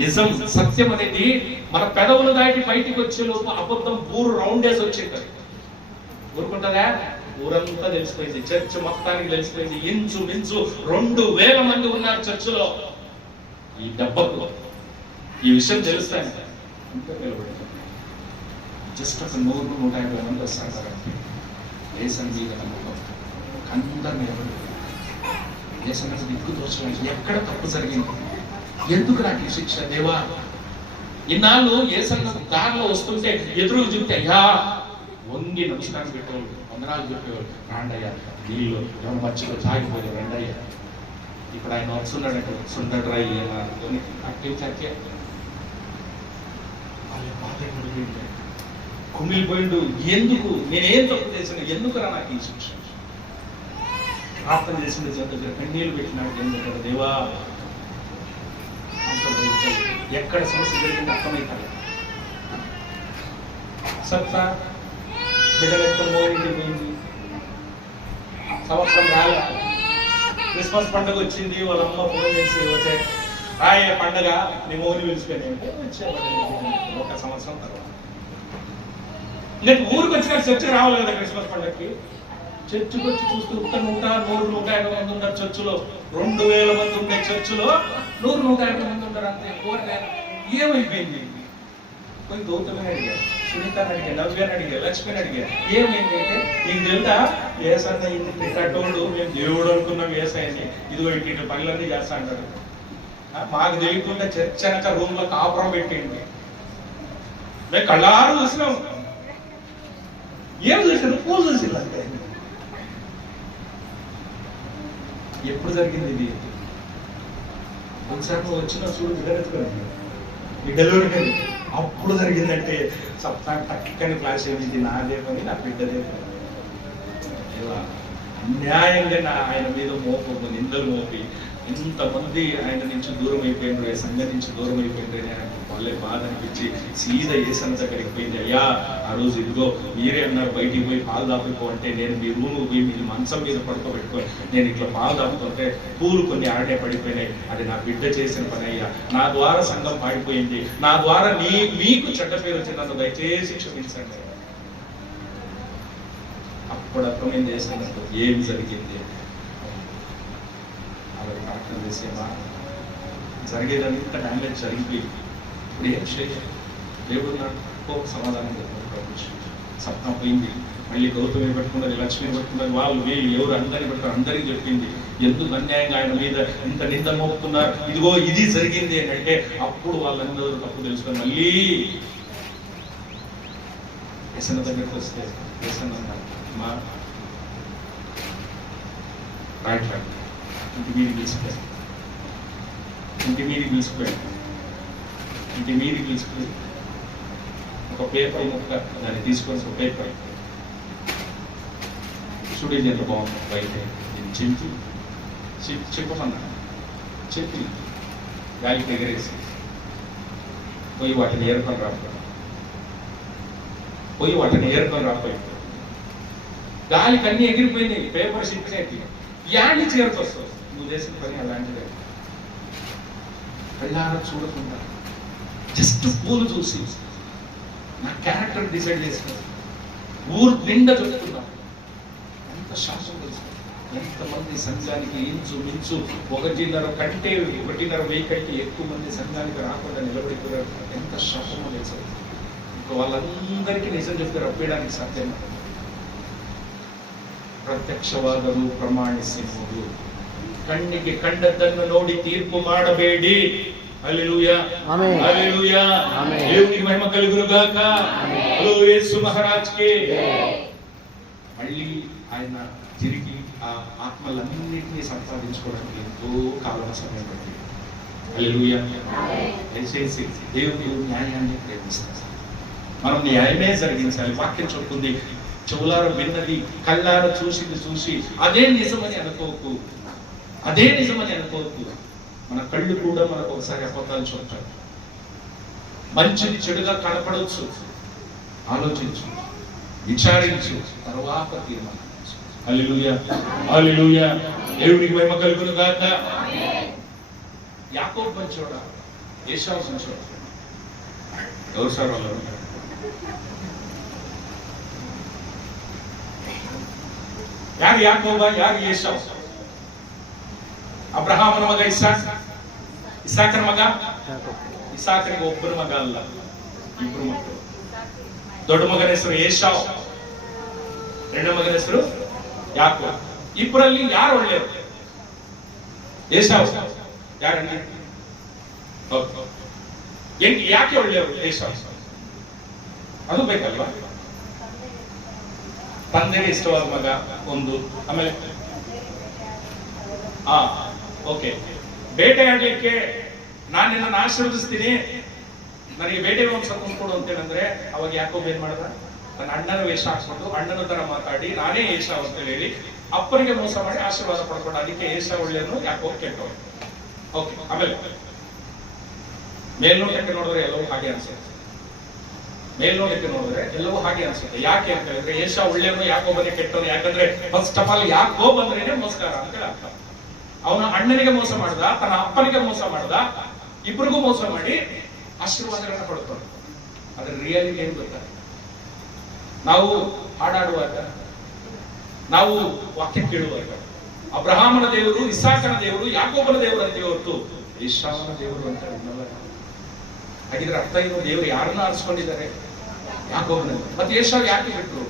నిజం సత్యం అనేది మన పెదవులు దాటి బయటికి వచ్చే లోపు అబద్ధం ఊరు రౌండేసి వచ్చేది. ఊరుకుంటుందా? ఊరంతా తెలిసిపోయింది, చర్చ్ మొత్తానికి తెలిసిపోయింది. ఇంచు మించు 2000 మంది ఉన్నారు చర్చిలో. ఈ దెబ్బకు ఈ విషయం తెలుస్తాను జస్ట్ ఒక 100-150 మంది వస్తారు. దేశం మీద నమ్మకం అందరు నిలబడి దేశం మీద దిక్కు తోచలేదు. ఎక్కడ తప్పు జరిగింది? ఎందుకు నాకు ఈ శిక్ష దేవా? ఇన్నాళ్ళు ఏసన్న దారిలో వస్తుంటే ఎదురుగా చూస్తే అయ్యా వంగి నమస్కారం పెట్టేవాడు, వందనాలు చెప్పేవాడు. రాండయ్యా నీళ్ళు ఎవరు మర్చిలో తాగిపోయి రండయ్యా. ఇప్పుడు ఆయన వస్తున్నాడంటే వస్తుండడు రా అనుకొని అక్కే చక్కే వాళ్ళ బాధ కుమిలిపోయిండు. ఎందుకు నేనేం తప్పు చేసిన? ఎందుకు రా నాకు ఈ శిక్ష? ప్రార్థన చేసిన దగ్గర కన్నీళ్ళు పెట్టినాడు. ఎందుకంటే దేవా ఎక్కడ సమస్య జరిగింది అర్థమవుతాడు. సత్తా బిడ్డలెత్త మోయింది పోయింది. సంవత్సరం రాలే, క్రిస్మస్ పండుగ వచ్చింది. వాళ్ళ అమ్మ ఫోన్ చేసి వచ్చే రాయే పండుగ నీ మోని పిలిచిపోయినాయి అంటే వచ్చేవాడు. ఒక సంవత్సరం తర్వాత నేను ఊరికి వచ్చిన చర్చ రావాలి కదా క్రిస్మస్ పండుగకి. చర్చికి వచ్చి చూస్తూ 100-150 మంది ఉన్నారు చర్చిలో. 2000 మంది ఉండే చర్చిలో 100-150 మంది ఉంటారు అంతే. ఏమైపోయింది? పోయి గౌతమిని అడిగారు, సునీతని అడిగారు, నవ్యాన్ని అడిగారు, లక్ష్మిని అడిగారు. ఏమైంది అంటే నీకు తెలుసా ఏసన్న ఇది పెట్టేటోళ్ళు మేము దేవుడు అనుకున్నాం ఏసైని, ఇదిగో ఇటు పనులన్నీ చేస్తా అంటారు. మాకు తెలియకుండా చర్చ వెనక రూమ్ లో కాపురం పెట్టింది. మేము కళ్ళారు చూసినాం. ఏం చూసారు? పూలు చూసింది అంతే. ఎప్పుడు జరిగింది ఇది? ఒకసారి నువ్వు వచ్చిన చూడు బిడ్డెత్తుకుని ఈ డెలివరీ అప్పుడు జరిగిందంటే సప్తా టక్కని ఫ్లాష్ అయింది. నాదే పని, నా బిడ్డదే పని. అన్యాయంగా ఆయన మీద మోపము నిందలు మోపి ఇంతమంది ఆయన నుంచి దూరం అయిపోయిండ్రు, సంఘం నుంచి దూరం అయిపోయిండ్రు అని ఆయనకు వాళ్ళే బాధ అనిపించి సీదా ఏసన్న దగ్గరికి పోయింది. అయ్యా ఆ రోజు ఇదిగో మీరే అన్నారు బయటికి పోయి పాలు దాపుకో అంటే నేను మీ రూమ్ పోయి మీ మంచం మీద పడుకోబెట్టుకొని నేను ఇట్లా పాలు దాపుతుంటే పూలు కొన్ని ఆడే పడిపోయినాయి. అది నా బిడ్డ చేసిన పని అయ్యా. నా ద్వారా సంఘం పాడిపోయింది. నా ద్వారా మీకు చెడ్డ పేరు వచ్చి నన్ను దయచేసి క్షమించండి. అప్పుడు అర్థమైంది చేసినట్టు ఏం జరిగింది. ప్రార్థన చేసేమా జరిగేదని ఇంత డ్యామేజ్ జరిగిపోయింది. ఇప్పుడు ఏం చేయాలి? దేవుడు నాకు సమాధానం చెప్పారు. సప్తం పోయింది. మళ్ళీ గౌతమి పెట్టుకున్నది, లక్ష్మి పెట్టుకున్నది, వాళ్ళు వీళ్ళు ఎవరు అందరినీ పెట్టుకున్నారు. అందరికీ చెప్పింది ఎందుకు అన్యాయంగా ఆయన మీద ఇంత నింద మోపుతున్నారు, ఇదిగో ఇది జరిగింది అని అంటే అప్పుడు వాళ్ళందరూ తప్పు తెలుసుకొని మళ్ళీ ఏసన్న దగ్గరికి వస్తే ఏసన్న అన్నారు మా రైట్ రైట్ ఇంటి మీదకి తీసుకుపోయాను. ఇంటి మీదకి తీసుకుపోయి ఒక పేపర్ ముక్క దాన్ని తీసుకొని ఒక పేపర్ చూడేది ఎంత బాగుంది బయట దీన్ని చెప్పమన్నా చెప్పి గాలికి ఎగరేసి పోయి వాటిని ఏర్కొని రాపోయి గాలికి అన్ని ఎగిరిపోయినాయి. పేపర్ షిప్నేకి యాన్ని చేరుకొస్తావు. నువ్వు చేసిన పని అలాంటిదే. కళ్ళారా చూడకుండా జస్ట్ పూలు చూసి నా క్యారెక్టర్ డిసైడ్ చేసిన ఊరు నిండా చెప్తున్నా. ఎంత శాస్త్రం తెలుసు. ఎంతమంది సంఘానికి ఇంచు మించు 1.5 కంటే 1.5 కంటే ఎక్కువ మంది సంఘానికి రాకుండా నిలబడిపోయారు. ఎంత శాస్త్రమో తెలుసు. ఇంకా వాళ్ళందరికీ నిజం చెప్తే రప్పేయడానికి సాధ్యం. ಪ್ರತ್ಯಕ್ಷವಾದರೂ ಪ್ರಮಾಣಿಸಿರುವುದು ಕಣ್ಣಿಗೆ ಕಂಡದ್ದನ್ನು ನೋಡಿ ತೀರ್ಪು ಮಾಡಬೇಡಿ. హల్లెలూయా హల్లెలూయా దేవునికి మహిమ కలుగునుగాక. హలో యేసు మహారాజ్ కి. మళ్ళీ ఆయన తిరిగి ఆ ఆత్మలన్నింటినీ సంపాదించుకోవడానికి ఎంతో కాలం సమయం పట్టింది. హల్లెలూయా. దయచేసి దేవుని న్యాయాన్ని ప్రేమిస్తారు. మనం న్యాయమే జరిగించాలి. వాక్యం చెప్తుంది చెవులార విన్నది కళ్ళార చూసి అదే నిజమని అనుకోకు. మన కళ్ళు కూడా మనకు ఒకసారి అబద్ధాలు చెప్తారు. మంచిది చెడుగా కనపడవచ్చు. ఆలోచించు, విచారించు, తర్వాత తీర్మానించు. హల్లెలూయా హల్లెలూయా దేవునికి మహిమ కలుగును గాక. యాకోబు మంచోడా? ಏಷಾವ್ ಸಂಶಯ ಅವ್ರು ಸರ್ ಅಲ್ಲ, ಯಾರು ಯಾಕೋಬ, ಯಾರು ಏಷಾವ್? ಅಬ್ರಹಾಮನ ಮಗ ಇಸಾಕ್, ಇಸಾಕನ ಮಗ ಇಸಾಕನಿಗೆ ಒಬ್ಬರ ಮಗ ಅಲ್ಲ, ಇಬ್ರು ಮಕ್ಕಳು. ದೊಡ್ಡ ಮಗನ ಹೆಸರು ಏಷಾವ್, ಎರಡನೇ ಮಗನ ಹೆಸರು ಯಾಕೋಬ. ಇಬ್ಬರಲ್ಲಿ ಯಾರು ಒಳ್ಳೆಯವರು? ಏಷಾವ್. ಯಾರಂడి? ಯಾಕೆ ಒಳ್ಳೆಯವರು ಏಷಾವ್? ಅದು ಬೇಕಲ್ವಾ? ತಂದೆಗೆ ಇಷ್ಟವಾದ ಮಗ ಒಂದು, ಆಮೇಲೆ ಓಕೆ, ಬೇಟೆಯಾಡ್ಲಿಕ್ಕೆ ನಾನು ನಿನ್ನನ್ನು ಆಶೀರ್ವದಿಸ್ತೀನಿ, ನನಗೆ ಬೇಟೆ ಒಂದು ಸ್ವಲ್ಪ ಕೊಡು ಅಂತ ಹೇಳಿದ್ರೆ ಅವಾಗ ಯಾಕೋಬ್ ಏನ್ ಮಾಡ್ದ? ನನ್ನ ಅಣ್ಣನ ವೇಷ ಹಾಕ್ಸ್ಕೊಂಡು ಅಣ್ಣನ ತರ ಮಾತಾಡಿ ನಾನೇ ಏಷಾವ್ ಅಂತ ಹೇಳಿ ಅಪ್ಪನಿಗೆ ಮೋಸ ಮಾಡಿ ಆಶೀರ್ವಾದ ಪಡ್ಕೊಂಡು, ಅದಕ್ಕೆ ಏಷಾವ್ ಒಳ್ಳೆಯವನು, ಯಾಕೋಬ್ ಕೆಟ್ಟವನು. ಓಕೆ, ಆಮೇಲೆ ಮೇಲ್ನೋಟಕ್ಕೆ ನೋಡಿದ್ರೆ ಎಲ್ಲವೂ ಹಾಗೆ ಅನ್ಸುತ್ತೆ. ಮೇಲ್ನೋಟಕ್ಕೆ ನೋಡಿದ್ರೆ ಎಲ್ಲವೂ ಹಾಗೆ ಅನ್ಸುತ್ತೆ. ಯಾಕೆ ಅಂತ ಹೇಳಿದ್ರೆ ಏಷಾವ್ ಒಳ್ಳೆಯವನು, ಯಾಕೋಬನೇ ಕೆಟ್ಟವನು. ಯಾಕಂದ್ರೆ ಫಸ್ಟ್ ಆಫ್ ಆಲ್ ಯಾಕೋಬ್ ಅಂದ್ರೇನೆ ಮೋಸಗಾರ ಅಂತ ಹೇಳಿ ಅರ್ಥ. ಅವನ ಅಣ್ಣನಿಗೆ ಮೋಸ ಮಾಡ್ದ, ತನ್ನ ಅಪ್ಪನಿಗೆ ಮೋಸ ಮಾಡ್ದ, ಇಬ್ಬರಿಗೂ ಮೋಸ ಮಾಡಿ ಆಶೀರ್ವಾದಗಳನ್ನ ಪಡ್ಕೊಂಡು. ಅದ್ರ ರಿಯಾಲಿಟಿ ಏನ್ ಗೊತ್ತಾ? ನಾವು ಹಾಡಾಡುವಾಗ, ನಾವು ವಾಕ್ಯ ಕೇಳುವಾಗ ಅಬ್ರಹಾಮನ ದೇವರು, ಇಸಾಕನ ದೇವರು, ಯಾಕೋಬನ ದೇವರು ಅಂತ ಹೊರತು ಏಷಾವನ ದೇವರು ಅಂತ ಹೇಳಲ್ಲ. ಹಾಗಿದ್ರೆ ಅರ್ಥ ಏನು? ದೇವರು ಯಾರನ್ನ ಆರಿಸ್ಕೊಂಡಿದ್ದಾರೆ? ಯಾಕೋಬನ. ಮತ್ತೆ ಏಷಾವ್ ಯಾಕೆ ಬಿಟ್ರು?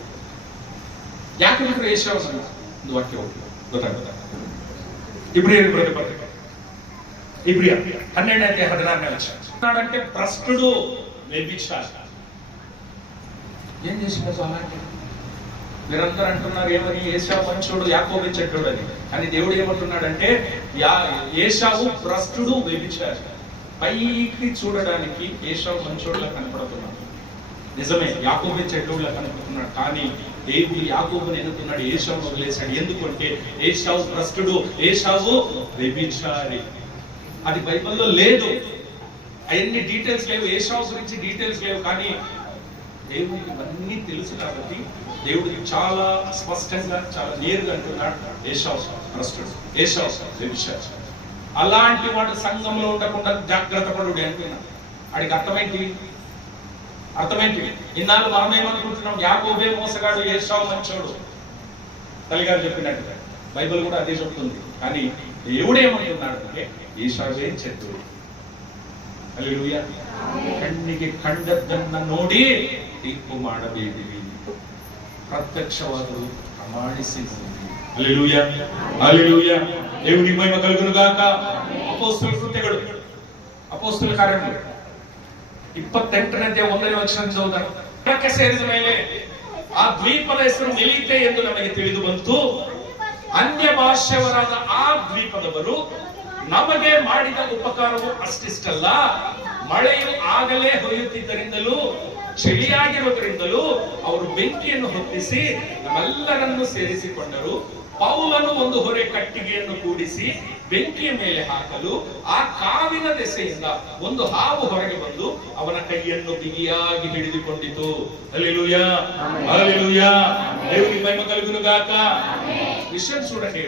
ಯಾಕೆ ಬಿಟ್ರು ಏಷಾವನ? ಒಂದು ವಾಕ್ಯ ಹೋಗಿ ಗೊತ್ತಾಗುತ್ತೆ. ಇಬ್ರಿಯರಿಗೆ ಬರಬೇಕು. ಇಬ್ರಿಯ 12-16 ಲಕ್ಷ అంటే భ్రష్టుడు వ్యభిచార. ఏం చేసినట్టు అలాంటి మీరందరూ అంటున్నారు ఏమని? ఏషావు మంచోడు, యాకోబు చెడ్డోడు అని. కానీ దేవుడు ఏమంటున్నాడంటే ఏషావు భ్రష్టుడు, వ్యభిచారి. పైకి చూడడానికి ఏషావు మంచోడులా కనపడుతున్నాడు, నిజమే, యాకోబు చెడ్డోడులా కనపడుతున్నాడు. కానీ దేవుడు యాకోబుని ఎన్నుకున్నాడు, ఏషావును వదిలేశాడు. ఎందుకంటే ఏషావు భ్రష్టుడు, ఏషావు వ్యభిచారి. అది బైబిల్లో లేదు, అవన్నీ డీటెయిల్స్ లేవు, ఏషావు గురించి డీటెయిల్స్ లేవు. కానీ దేవుడికి ఇవన్నీ తెలుసు కాబట్టి దేవుడికి చాలా స్పష్టంగా, చాలా నేరుగా అంటున్నాడు ఏషావు భ్రష్టుడు, ఏషావు వ్యభిచారి. అలాంటి వాడు సంఘంలో ఉండకుండా జాగ్రత్త పడు అంటున్నాడు. వాడికి అర్థమేంటి? ఇన్నాళ్ళు మనం ఏమనుకుంటున్నాం? యాకోబే మోసగాడు, ఏషావు మంచోడు. తల్లిగారు చెప్పినట్టుగా బైబిల్ కూడా అదే చెప్తుంది. కానీ దేవుడు ఏమంటున్నాడు అంటే ಏಷಾವೇ ಚೆಟ್ಟುಡು. ಹಲ್ಲೆಲೂಯಾ. ಕಣ್ಣಿಗೆ ಕಂಡದ್ದನ್ನ ನೋಡಿ ತೀರ್ಪು ಮಾಡಬೇಡಿರಿ, ಪ್ರತ್ಯಕ್ಷವಾದರೂ ಪ್ರಮಾಣಿಸಿ ನೋಡಿರಿ. Hallelujah, hallelujah. దేవుని మహిమ కలుగును గాక. అపోస్తలుల కృత్యಗಳು, ಅಪೊಸ್ತಲ ಕಾರ್ಯಗಳು 28ನೇ 1ನೇ ವಚನ ಓದಿದಾಗ, ಇದಕ್ಕೆ ಸೇರಿದ ಮೇಲೆ ಆ ದ್ವೀಪದ ಹೆಸರು ಮೆಲೀತೆ ಎಂದು ನಮಗೆ ತಿಳಿದು ಬಂತು. ಅನ್ಯ ಭಾಷೆಯವರಾದ ಆ ದ್ವೀಪದವರು ನಮಗೆ ಮಾಡಿದ ಉಪಕಾರವು ಅಷ್ಟಿಷ್ಟಲ್ಲ, ಮಳೆಯು ಆಗಲೇ ಹೊಯ್ಯುತ್ತಿದ್ದರಿಂದಲೂ ಚಳಿಯಾಗಿರುವುದರಿಂದಲೂ ಅವರು ಬೆಂಕಿಯನ್ನು ಹೊತ್ತಿಸಿ ನಮ್ಮೆಲ್ಲರನ್ನು ಸೇರಿಸಿಕೊಂಡರು. ಪೌಲನು ಒಂದು ಹೊರೆ ಕಟ್ಟಿಗೆಯನ್ನು ಕೂಡಿಸಿ ಬೆಂಕಿಯ ಮೇಲೆ ಹಾಕಲು ಆ ಕಾವಿನ ದೆಸೆಯಿಂದ ಒಂದು ಹಾವು ಹೊರಗೆ ಬಂದು ಅವನ ಕೈಯನ್ನು ಬಿಗಿಯಾಗಿ ಹಿಡಿದುಕೊಂಡಿತು. హల్లెలూయా, హల్లెలూయా. దేవుని మహిమ కలుగును గాక. విషయం చూడండి,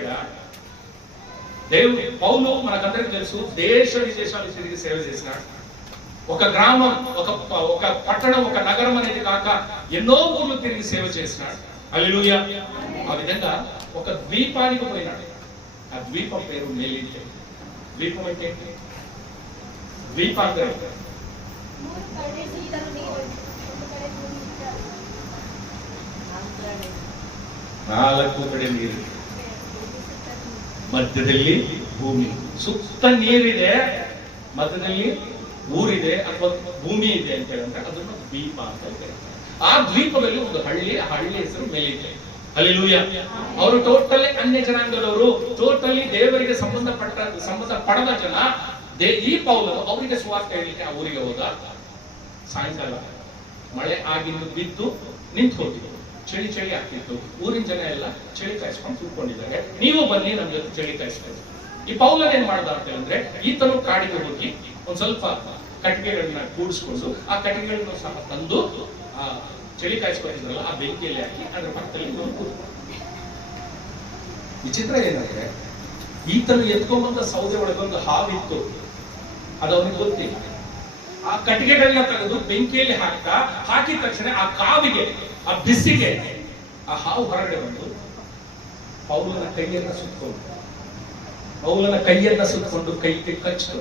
దేవుడు పౌలు మనకందరికీ తెలుసు, దేశ విదేశాలు తిరిగి సేవ చేసినాడు. ఒక గ్రామం, ఒక పట్టణం, ఒక నగరం అనేది కాక ఎన్నో ఊర్లు తిరిగి సేవ చేసినాడు. హల్లెలూయా. ఆ విధంగా ఒక ద్వీపానికి పోయినాడు. ఆ ద్వీపం పేరు మెలీతే. ద్వీపం అంటే ఏంటి? ద్వీపాంతరం. ನಾಲ್ಕು ಕಡೆ ನೀರು, ಮಧ್ಯದಲ್ಲಿ ಭೂಮಿ, ಸುತ್ತ ನೀರಿದೆ, ಮಧ್ಯದಲ್ಲಿ ಊರಿದೆ ಅಥವಾ ಭೂಮಿ ಇದೆ ಅಂತ ಹೇಳಿದ್ರೆ ಅದನ್ನು ದ್ವೀಪ ಅಂತ ಹೇಳ್ತಾರೆ. ಆ ದ್ವೀಪದಲ್ಲಿ ಒಂದು ಹಳ್ಳಿ, ಆ ಹಳ್ಳಿ ಹೆಸರು ಮೆಲೀತೆ. ಹಲ್ಲೆಲೂಯಾ. ಅವರು ಟೋಟಲಿ ಅನ್ಯ ಜನಾಂಗದವರು, ಟೋಟಲಿ ದೇವರಿಗೆ ಸಂಬಂಧ ಪಡದ ಜನ. ಈ ಪೌಲನು ಅವರಿಗೆ ಸುವಾರ್ತೆ ಹೇಳಲಿಕ್ಕೆ ಆ ಊರಿಗೆ ಹೋದ. ಸಾಯಂಕಾಲ ಮಳೆ ಆಗಿದ್ದು ಬಿದ್ದು ನಿಂತು ಹೋಗಿದ್ದು, ಚಳಿ ಆಗ್ತಿತ್ತು. ಊರಿನ ಜನ ಎಲ್ಲ ಚಳಿ ಕಾಯಿಸ್ಕೊಂಡು ಕೂತ್ಕೊಂಡಿದ್ದಾರೆ. ನೀವು ಬನ್ನಿ ನಮ್ ಜೊತೆ ಚಳಿ ಕಾಯಿಸ್ಕೊಂಡು. ಈ ಪೌಲನ್ ಏನ್ ಮಾಡ್ದ ಅಂತ ಹೇಳಿದ್ರೆ, ಈತನು ಕಾಡಿಗೆ ಹೋಗಿ ಒಂದ್ ಸ್ವಲ್ಪ ಕಟ್ಟಿಗೆಗಳನ್ನ ಕೂಡಿಸ್ಕೊಂಡು ಆ ಕಟ್ಟಿಗೆಗಳನ್ನು ಸಹ ತಂದು ಆ ಚಳಿ ಕಾಯಿಸ್ಕೊಂಡಿದ್ರಲ್ಲ ಆ ಬೆಂಕಿಯಲ್ಲಿ ಹಾಕಿ ಅದ್ರ ಪಕ್ಕದಲ್ಲಿ ವಿಚಿತ್ರ ಏನಂದ್ರೆ, ಈತನು ಎತ್ಕೊಂಡ್ಬಂದ ಸೌದೆ ಒಳಗೆ ಒಂದು ಹಾವಿತ್ತು. ಅದು ಅವನಿಗೆ ಗೊತ್ತಿಲ್ಲ. ಆ ಕಟ್ಟಿಗೆಗಳನ್ನ ತೆಗೆದು ಬೆಂಕಿಯಲ್ಲಿ ಹಾಕಿದ ತಕ್ಷಣ ಆ ಕಾವಿಗೆ, ಆ ಬಿಸಿಗೆ ಆ ಹಾವು ಹೊರಗಡೆ ಬಂದು ಪೌಲನ ಕೈಯನ್ನ ಸುತ್ತಕೊಂಡು ಕೈಗೆ ಕಚ್ಚಿತು.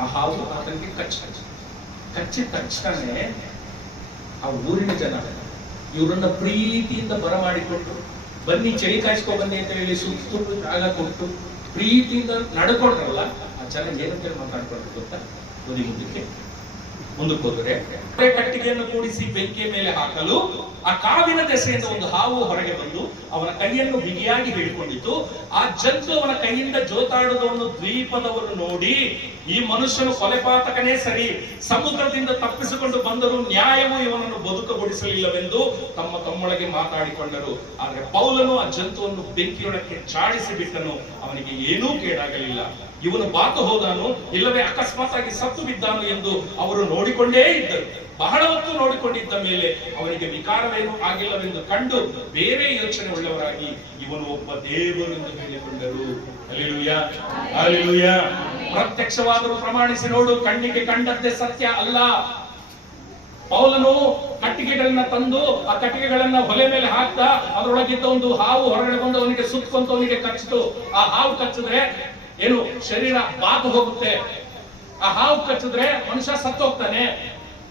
ಆ ಹಾವು ಆತನಿಗೆ ಕಚ್ಚಿದ ತಕ್ಷಣ ಆ ಊರಿನ ಜನ ಇವರನ್ನ ಪ್ರೀತಿಯಿಂದ ಬರಮಾಡಿಕೊಂಡು, ಬನ್ನಿ ಚಳಿ ಕಾಯಿಸ್ಕೊ ಬನ್ನಿ ಅಂತ ಹೇಳಿ ಸುತ್ತ ಜಾಗ ಕೊಟ್ಟು ಪ್ರೀತಿಯಿಂದ ನಡ್ಕೊಂಡ್ರಲ್ಲ, ಆ ಜನ ಏನಂತೇಳಿ ಮಾತಾಡ್ಕೊಂಡ್ರು ಗೊತ್ತಾ? ಮುಂದಕ್ಕೆ ಹೋದರೆ ಕಟ್ಟಿಗೆಯನ್ನು ಕೂಡಿಸಿ ಬೆಂಕಿಯ ಮೇಲೆ ಹಾಕಲು ಆ ಕಾವಿನ ದೆಸೆಯಿಂದ ಒಂದು ಹಾವು ಹೊರಗೆ ಬಂದು ಅವನ ಕೈಯನ್ನು ಬಿಗಿಯಾಗಿ ಹಿಡ್ಕೊಂಡಿತ್ತು. ಆ ಜಂತು ಅವನ ಕೈಯಿಂದ ಜೋತಾಡುವುದನ್ನು ದ್ವೀಪದವರು ನೋಡಿ, ಈ ಮನುಷ್ಯನು ಕೊಲೆಪಾತಕನೇ ಸರಿ, ಸಮುದ್ರದಿಂದ ತಪ್ಪಿಸಿಕೊಂಡು ಬಂದರೂ ನ್ಯಾಯವು ಇವನನ್ನು ಬದುಕಗೊಳಿಸಲಿಲ್ಲವೆಂದು ತಮ್ಮೊಳಗೆ ಮಾತಾಡಿಕೊಂಡರು. ಆದ್ರೆ ಪೌಲನು ಆ ಜಂತುವನ್ನು ಬೆಂಕಿಯೊಳಕ್ಕೆ ಚಾಡಿಸಿ ಬಿಟ್ಟನು, ಅವನಿಗೆ ಏನೂ ಕೇಡಾಗಲಿಲ್ಲ. ಇವನು ಬಾತು ಹೋದಾನು, ಇಲ್ಲವೇ ಅಕಸ್ಮಾತ್ ಆಗಿ ಸತ್ತು ಬಿದ್ದಾನು ಎಂದು ಅವರು ನೋಡಿಕೊಂಡೇ ಇದ್ದರು. ಬಹಳ ಹೊತ್ತು ನೋಡಿಕೊಂಡಿದ್ದ ಮೇಲೆ ಅವನಿಗೆ ವಿಕಾರವೇನೂ ಆಗಿಲ್ಲವೆಂದು ಕಂಡು ಬೇರೆ ಯೋಚನೆ ಉಳ್ಳವರಾಗಿ ಇವನು ಒಬ್ಬ ದೇವರು ಎಂದು ಹೇಳಿಕೊಂಡರು. Hallelujah, hallelujah. ಪ್ರತ್ಯಕ್ಷವಾದರೂ ಪ್ರಮಾಣಿಸಿ ನೋಡು, ಕಣ್ಣಿಗೆ ಕಂಡದ್ದೇ ಸತ್ಯ ಅಲ್ಲ. ಪೌಲನು ಕಟ್ಟಿಗೆಗಳನ್ನ ತಂದು ಆ ಕಟ್ಟಿಗೆಗಳನ್ನ ಹೊಲೆ ಮೇಲೆ ಹಾಕ್ತ ಅದರೊಳಗಿದ್ದ ಒಂದು ಹಾವು ಹೊರಗಡೆ ಬಂದು ಅವನಿಗೆ ಸುತ್ತಕೊಂತ ಅವನಿಗೆ ಕಚ್ಚಿತು. ಆ ಹಾವು ಕಚ್ಚಿದ್ರೆ ಏನು ಶರೀರ ಬಾತು ಹೋಗುತ್ತೆ. ಆ ಹಾವು ಕಚ್ಚಿದ್ರೆ ಮನುಷ್ಯ ಸತ್ತೋಗ್ತಾನೆ.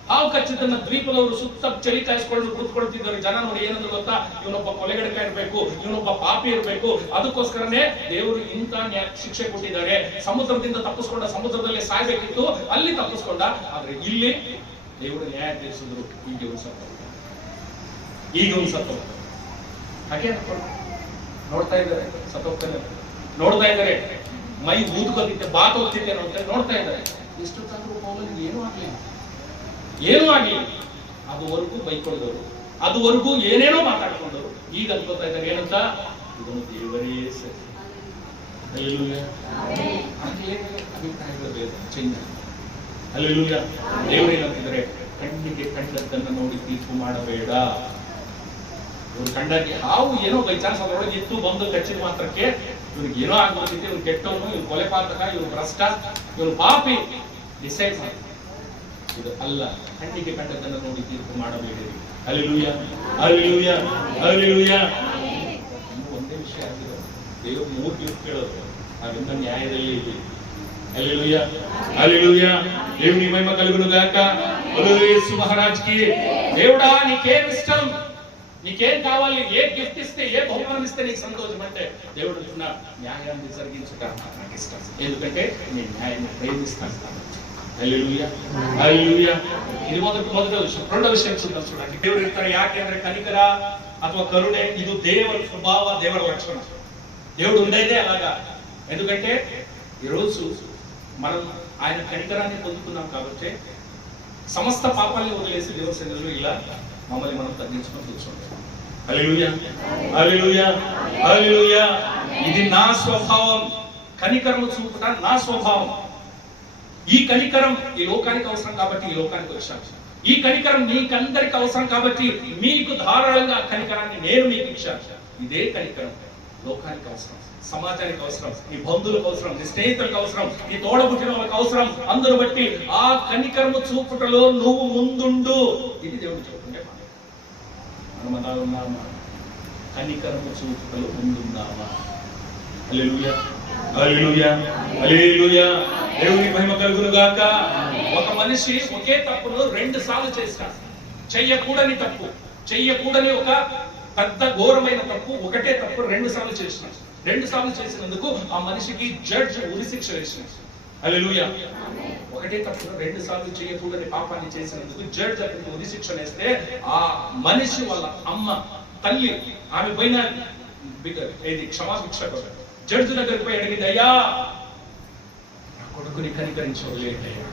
ಹಾವು ಕಚ್ಚಿದ್ದನ್ನ ದ್ವೀಪದವರು ಸುತ್ತ ಚಳಿ ಕಾಯಿಸ್ಕೊಂಡು ಕೂತ್ಕೊಳ್ತಿದ್ದಾರೆ. ಜನ ನೋಡಿ ಏನಂದ್ರೆ ಗೊತ್ತಾ, ಇವನೊಬ್ಬ ಕೊಲೆಗಡಕ ಇರ್ಬೇಕು, ಇವನೊಬ್ಬ ಪಾಪಿ ಇರ್ಬೇಕು, ಅದಕ್ಕೋಸ್ಕರನೇ ದೇವರು ಇಂಥ ಶಿಕ್ಷೆ ಕೊಟ್ಟಿದ್ದಾರೆ. ಸಮುದ್ರದಿಂದ ತಪ್ಪಿಸ್ಕೊಂಡ, ಸಮುದ್ರದಲ್ಲಿ ಸಾಯ್ಬೇಕಿತ್ತು, ಅಲ್ಲಿ ತಪ್ಪಿಸ್ಕೊಂಡ. ಆದ್ರೆ ಇಲ್ಲಿ ದೇವರು ನ್ಯಾಯ ತೀರಿಸಿದ್ರು. ಈಗ ಒಂದು ಸತ್ತ ಹಾಗೆ ನೋಡ್ತಾ ಇದ್ದಾರೆ, ಸತ್ತೋಗ್ತಾನೆ ನೋಡ್ತಾ ಇದ್ದಾರೆ. ಮೈ ಊದ್ಕೊತಿದ್ದೆ, ಬಾತ್ ಹೋಗ್ತಿದ್ದೆ ನೋಡ್ತಾ ಇದ್ದಾರೆ. ಎಷ್ಟು ತಂದ್ರು ಪೌಲನಿಗೆ ಏನೂ ಆಗ್ಲಿ. ಅದುವರೆಗೂ ಬೈಕೊಂಡವರು, ಅದುವರೆಗೂ ಏನೇನೋ ಮಾತಾಡ್ಕೊಂಡವರು. ಈಗ ಅನ್ಕೋತಾ ಇದ್ದಾರೆ ಏನಂತ, ಇದನ್ನು ದೇವರೇ ಸರಿ. ದೇವರೇನಂತಿದ್ದಾರೆ, ಕಣ್ಣಿಗೆ ಕಂಡದ್ದನ್ನು ನೋಡಿ ತೀರ್ಪು ಮಾಡಬೇಡ. ಇವ್ರು ಕಂಡಾಗಿ ಹಾವು ಏನೋ ಬೈ ಚಾನ್ಸ್ ಅದರೊಳಗೆ ಇತ್ತು, ಬಂದು ಕಚ್ಚಿದ ಮಾತ್ರಕ್ಕೆ ಇವ್ರಿಗೆ ಏನೋ ಆಗ್ಬಿಟ್ಟಿದೆ, ಇವ್ರು ಕೆಟ್ಟವನು, ಇವ್ರು ಕೊಲೆಪಾತಕ, ಇವ್ರು ಭ್ರಷ್ಟ, ಇವ್ರು ಪಾಪಿ ಡಿಸೈಡ್ ಮಾಡಿ. ಇದು ಅಲ್ಲ, ಕಣ್ಣಿಗೆ ಕಂಡದ್ದನ್ನು ನೋಡಿ ತೀರ್ಪು ಮಾಡಬೇಡಿರಿ. Hallelujah, hallelujah, hallelujah. ಇನ್ನು ಒಂದೇ ವಿಷಯ ಆಗಿದೆ, ದೇವರು 3 ತೀರ್ಪು ಕೇಳೋದು, ನಾವಿಂದ ನ್ಯಾಯದಲ್ಲಿ ಇದ್ದೀವಿ. హల్లెలూయా హల్లెలూయా దేవుని మహిమ కలుగును గాక. హల్లెలూయా యేసు మహారాజ్ కి. దేవుడా నీకేం ఇష్టం, నీకేం కావాలి, ఏ గిఫ్ట్ ఇస్తే, ఏ బహుమానం ఇస్తే నీకు సంతోషం అంటే దేవుడు అంటున్నా, న్యాయాన్ని జరిగించుట నాకు ఇష్టం, ఎందుకంటే నేను న్యాయాన్ని ప్రేమిస్తాను. హల్లెలూయా హల్లెలూయా. ఇది మొదటి విషయం. రెండో విషయం చూద్దాం. చూడండి, దేవుడు ಇರ್ತಾರೆ ಯಾಕೆ ಅಂದ್ರೆ ಕನಿಕರ ಅಥವಾ ಕರುಣೆ ಇದು ದೇವರ ಸ್ವಭಾವ, ದೇವರ ಲಕ್ಷಣ. దేవుడు ఉండేదే అలాగా. ఎందుకంటే ఈరోజు మనం ఆయన కనికరాన్ని పొందుకున్నాం కాబట్టి సమస్త పాపాలని వదిలేసి దేవుని సన్నిధిలో ఇలా మమ్మల్ని మనం తగ్గించుకొని కూర్చోండి. హల్లెలూయా హల్లెలూయా హల్లెలూయా. ఇది నా స్వభావం, కనికరము చూపుట నా స్వభావం. ఈ కనికరం ఈ లోకానికి అవసరం కాబట్టి ఈ లోకానికి వచ్చాను. ఈ కనికరం మీకందరికి అవసరం కాబట్టి మీకు ధారాళంగా కనికరాన్ని నేను మీకు ఇచ్చాను. ఇదే కనికరం లోకానికి అవసరం, సమాజానికి అవసరం, నీ బంధువులకు అవసరం, నీ స్నేహితులకు అవసరం, నీ తోడబుట్టిన వాళ్ళకి అవసరం. అందరూ బట్టి ఆ కనికరము చూపుటలో నువ్వు ముందుండు. ఇది దేవుడు చెప్తుండే మాట. మనం అలా ఉన్నామా? కనికరము చూపుటలో ముందున్నామా? హల్లెలూయా హల్లెలూయా హల్లెలూయా. దేవుని మహిమ కలుగును గాక. ఒక మనిషి ఒకే తప్పును 2 సార్లు చేస్తాడు. చెయ్యకూడని తప్పు, చెయ్యకూడని ఒక పెద్ద ఘోరమైన తప్పు, ఒకటే తప్పు 2 సార్లు చేసినాడు. 2 సార్లు చేసినందుకు ఆ మనిషికి జడ్జ్ ఉరిశిక్ష వేసినాడు. హల్లెలూయా. ఒకటే తప్పు 2 సార్లు చేయకూడని పాపాన్ని చేసినందుకు జడ్జ్ అతనికి ఉరిశిక్ష వేస్తే ఆ మనిషి వాళ్ళ అమ్మ, తల్లి, ఆమె పైన ఏది క్షమాభిక్ష జడ్జ్ దగ్గరికి పోయి అడిగింది, అయ్యా నా కొడుకుని కనికరించి వదిలేయండి, అయ్యా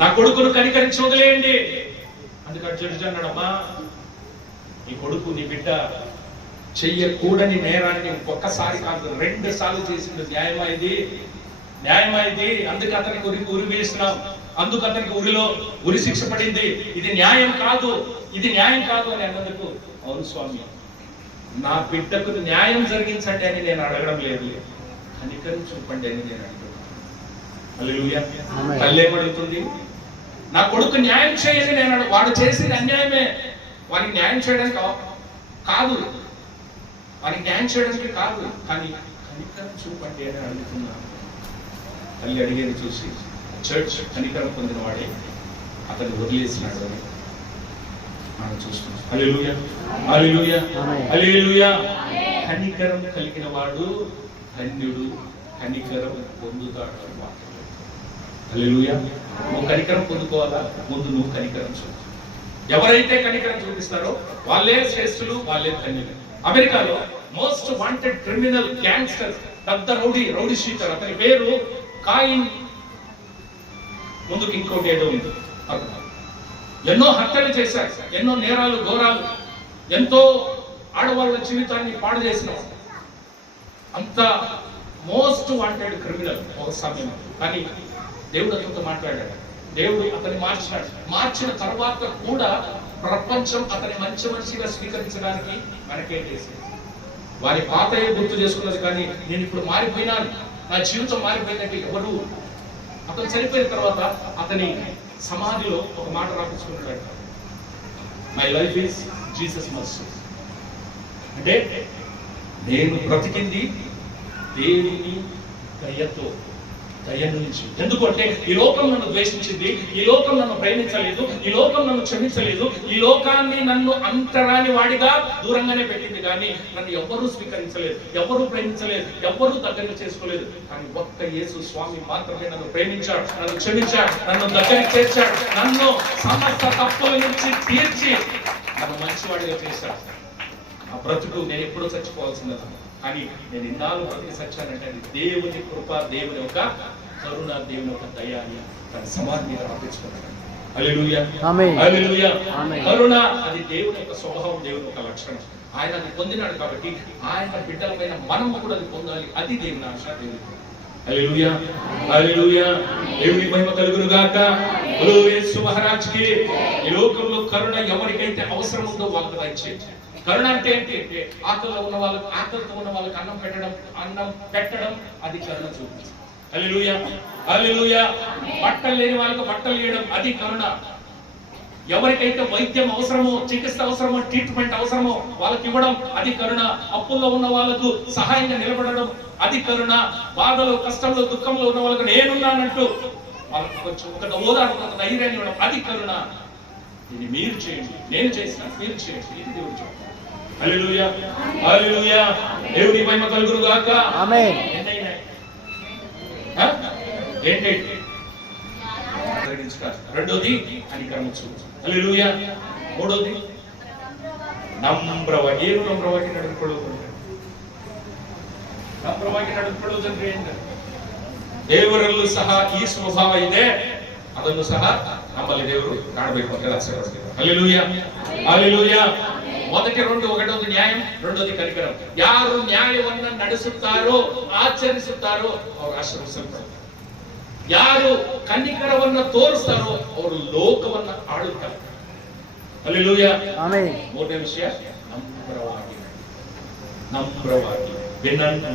నా కొడుకును కనికరించి వదిలేయండి. అందుకని జడ్జ్ అన్నాడమ్మా, నీ కొడుకు, నీ బిడ్డ చెయ్యకూడని నేరాన్ని ఒక్కసారి కాదు 2 సార్లు చేసింది. న్యాయమైంది, న్యాయమైంది. అందుకు అతనికి ఉరి వేసినాం, అందుకు అతనికి ఉరి శిక్ష పడింది. ఇది న్యాయం కాదు, ఇది న్యాయం కాదు అని అన్నందుకు, అవును స్వామి, నా బిడ్డకు న్యాయం జరిగించండి అని నేను అడగడం లేదు, కనికరం చూపండి అని నేను అడుగుతున్నాను. హల్లెలూయా. తల్లి ఏమడుగుతుంది? నా కొడుకు న్యాయం చేయని నేను వాడు చేసిన అన్యాయమే, వానికి న్యాయం చేయడానికి కాదు, వానికి న్యాయం చేయడానికి కాదు, కానీ కనికరం చూపండి అని అడుగుతున్నాను. తల్లి అడిగేది చూసి చర్చ్ కనికరం పొందిన వాడే అతన్ని వదిలేసినాడు అని మనం చూస్తున్నాం. హల్లెలూయా, హల్లెలూయా, హల్లెలూయా. కనికరం కలిగిన వాడు ధన్యుడు, కనికరం పొందుతాడు. హల్లెలూయా. నువ్వు కనికరం పొందుకోవాలా? ముందు నువ్వు కనికరం చూపు. ఎవరైతే కనికరం చూపిస్తారో వాళ్ళే శ్రేష్ఠులు, వాళ్ళే ధన్యులు. అమెరికాలో మోస్ట్ వాంటెడ్ క్రిమినల్ గ్యాంగ్స్టర్, పెద్ద రౌడీ షీటర్, అతని పేరు కాయిన్, ముందుకు ఇంకోటి ఏదో ఉంది. ఎన్నో హత్యలు చేశారు, ఎన్నో నేరాలు ఘోరాలు, ఎంతో ఆడవాళ్ళ జీవితాన్ని పాడు చేసిన అంత మోస్ట్ వాంటెడ్ క్రిమినల్ ఒక సమయం. కానీ దేవుడు అతనితో మాట్లాడాడు, దేవుడు అతన్ని మార్చినాడు. మార్చిన తర్వాత కూడా ప్రపంచం అతని మంచి మనిషిగా స్వీకరించడానికి మనకేం చేసింది? వారి పాతయే గుర్తు చేసుకున్నది, కానీ నేను ఇప్పుడు మారిపోయినాను, నా జీవితం మారిపోయినట్టు ఎవరు. అతను చనిపోయిన తర్వాత అతని సమాధిలో ఒక మాట రాపించుకున్నాడు, my life is Jesus mercy. అంటే నేను బ్రతికింది దేవుని దయతో, దయ నుంచి. ఎందుకంటే ఈ లోకం నన్ను ద్వేషించింది, ఈ లోకం నన్ను ప్రేమించలేదు, ఈ లోకం నన్ను క్షమించలేదు, ఈ లోకాన్ని నన్ను అంతరాని వాడిగా దూరంగానే పెట్టింది, కానీ నన్ను ఎవ్వరూ స్వీకరించలేదు, ఎవరూ ప్రేమించలేదు, ఎవ్వరూ దగ్గరకు చేసుకోలేదు. కానీ ఒక్క యేసు స్వామి మాత్రమే నన్ను ప్రేమించాడు, నన్ను క్షమించాడు, నన్ను దగ్గరికి చేర్చాడు, నన్ను సమస్త తప్పుల నుంచి తీర్చి నన్ను మంచివాడిగా చేశాడు. ఆ బ్రతుకు నేను ఎప్పుడూ చచ్చిపోవాల్సింది, కానీ నేను ఇన్నాళ్ళు బ్రతికి సచ్చానంటే అది దేవుని కృప, దేవుని యొక్క కరుణ, దేవుని యొక్క దయ అని తన సమాధి మీద రాపించుకున్నాడు. హల్లెలూయా, హల్లెలూయా. కరుణ అది దేవుని యొక్క స్వభావం, దేవుని యొక్క లక్షణం. ఆయన అది పొందినాడు కాబట్టి ఆయన బిడ్డల పైన మనం కూడా అది పొందాలి. అది దేవుని ఆశ, దేవుని. హల్లెలూయా, హల్లెలూయా. దేవుని మహిమ కలుగును గాక. బోలో యేసు మహారాజ్కి. ఈ లోకంలో కరుణ ఎవరికైతే అవసరం ఉందో వాళ్ళకి దయచేయండి. కరుణ అంటే ఏంటి అంటే ఆకలితో ఉన్న వాళ్ళకి అన్నం పెట్టడం అది కరుణ చూపించు. హల్లెలూయా, హల్లెలూయా. బట్టలు లేని వాళ్ళకి బట్టలు ఇవ్వడం అది కరుణ. ఎవరికైతే వైద్యం అవసరమో, చికిత్స అవసరమో, ట్రీట్మెంట్ అవసరమో వాళ్ళకి ఇవ్వడం అది కరుణ. అప్పుల్లో ఉన్న వాళ్ళకు సహాయంగా నిలబడడం అది కరుణ. బాధలో, కష్టంలో, దుఃఖంలో ఉన్న వాళ్ళకు నేనున్నానంటూ వాళ్ళకి కొంచెం ఒక ఓదార్పు, ఒక ధైర్యాన్ని ఇవ్వడం అది కరుణ. ఇది మీరు చేయండి, నేను చేసిన మీరు చేయండి, ఇది దేవుడు చూడండి. హల్లెలూయా, హల్లెలూయా. దేవుని మహిమ కలుగును గాక. ఆమేన్. ఏంటి రెండోది కనికరము చూపు. హల్లెలూయా. మూడోది ನಮ್ರವಾಗಿ. ಏನು ನಮ್ರವಾಗಿ ನಡೆದುಕೊಳ್ಳುವುದು? ನಮ್ರವಾಗಿ ನಡೆದುಕೊಳ್ಳುವುದಂದ್ರೆ ಏನು? ದೇವರಲ್ಲೂ ಸಹ ಈ ಸ್ವಭಾವ ಇದೆ, ಅದನ್ನು ಸಹ ನಮ್ಮಲ್ಲಿ ದೇವರು ಕಾಣಬೇಕು ಅಂತ ಆಸೆ. హల్లెలూయా, హల్లెలూయా. మొదటి రెండు, ఒకటోది న్యాయం, రెండోది కనికరం. ಯಾರು ನ್ಯಾಯವನ್ನು ನಡೆಸುತ್ತಾರೋ, ಆಚರಿಸುತ್ತಾರೋ ಅವರು ಆಶೀರ್ವದಿಸಲ್ಪಡುತ್ತಾರೆ. ಯಾರು ಕನಿಕರವನ್ನು ತೋರಿಸ್ತಾರೋ ಅವರು ಲೋಕವನ್ನು ಆಳುತ್ತಾರೆ. హల్లెలూయా, ఆమేన్. ಮೂರನೇ ವಿಷಯ ನಮ್ರವಾಗಿ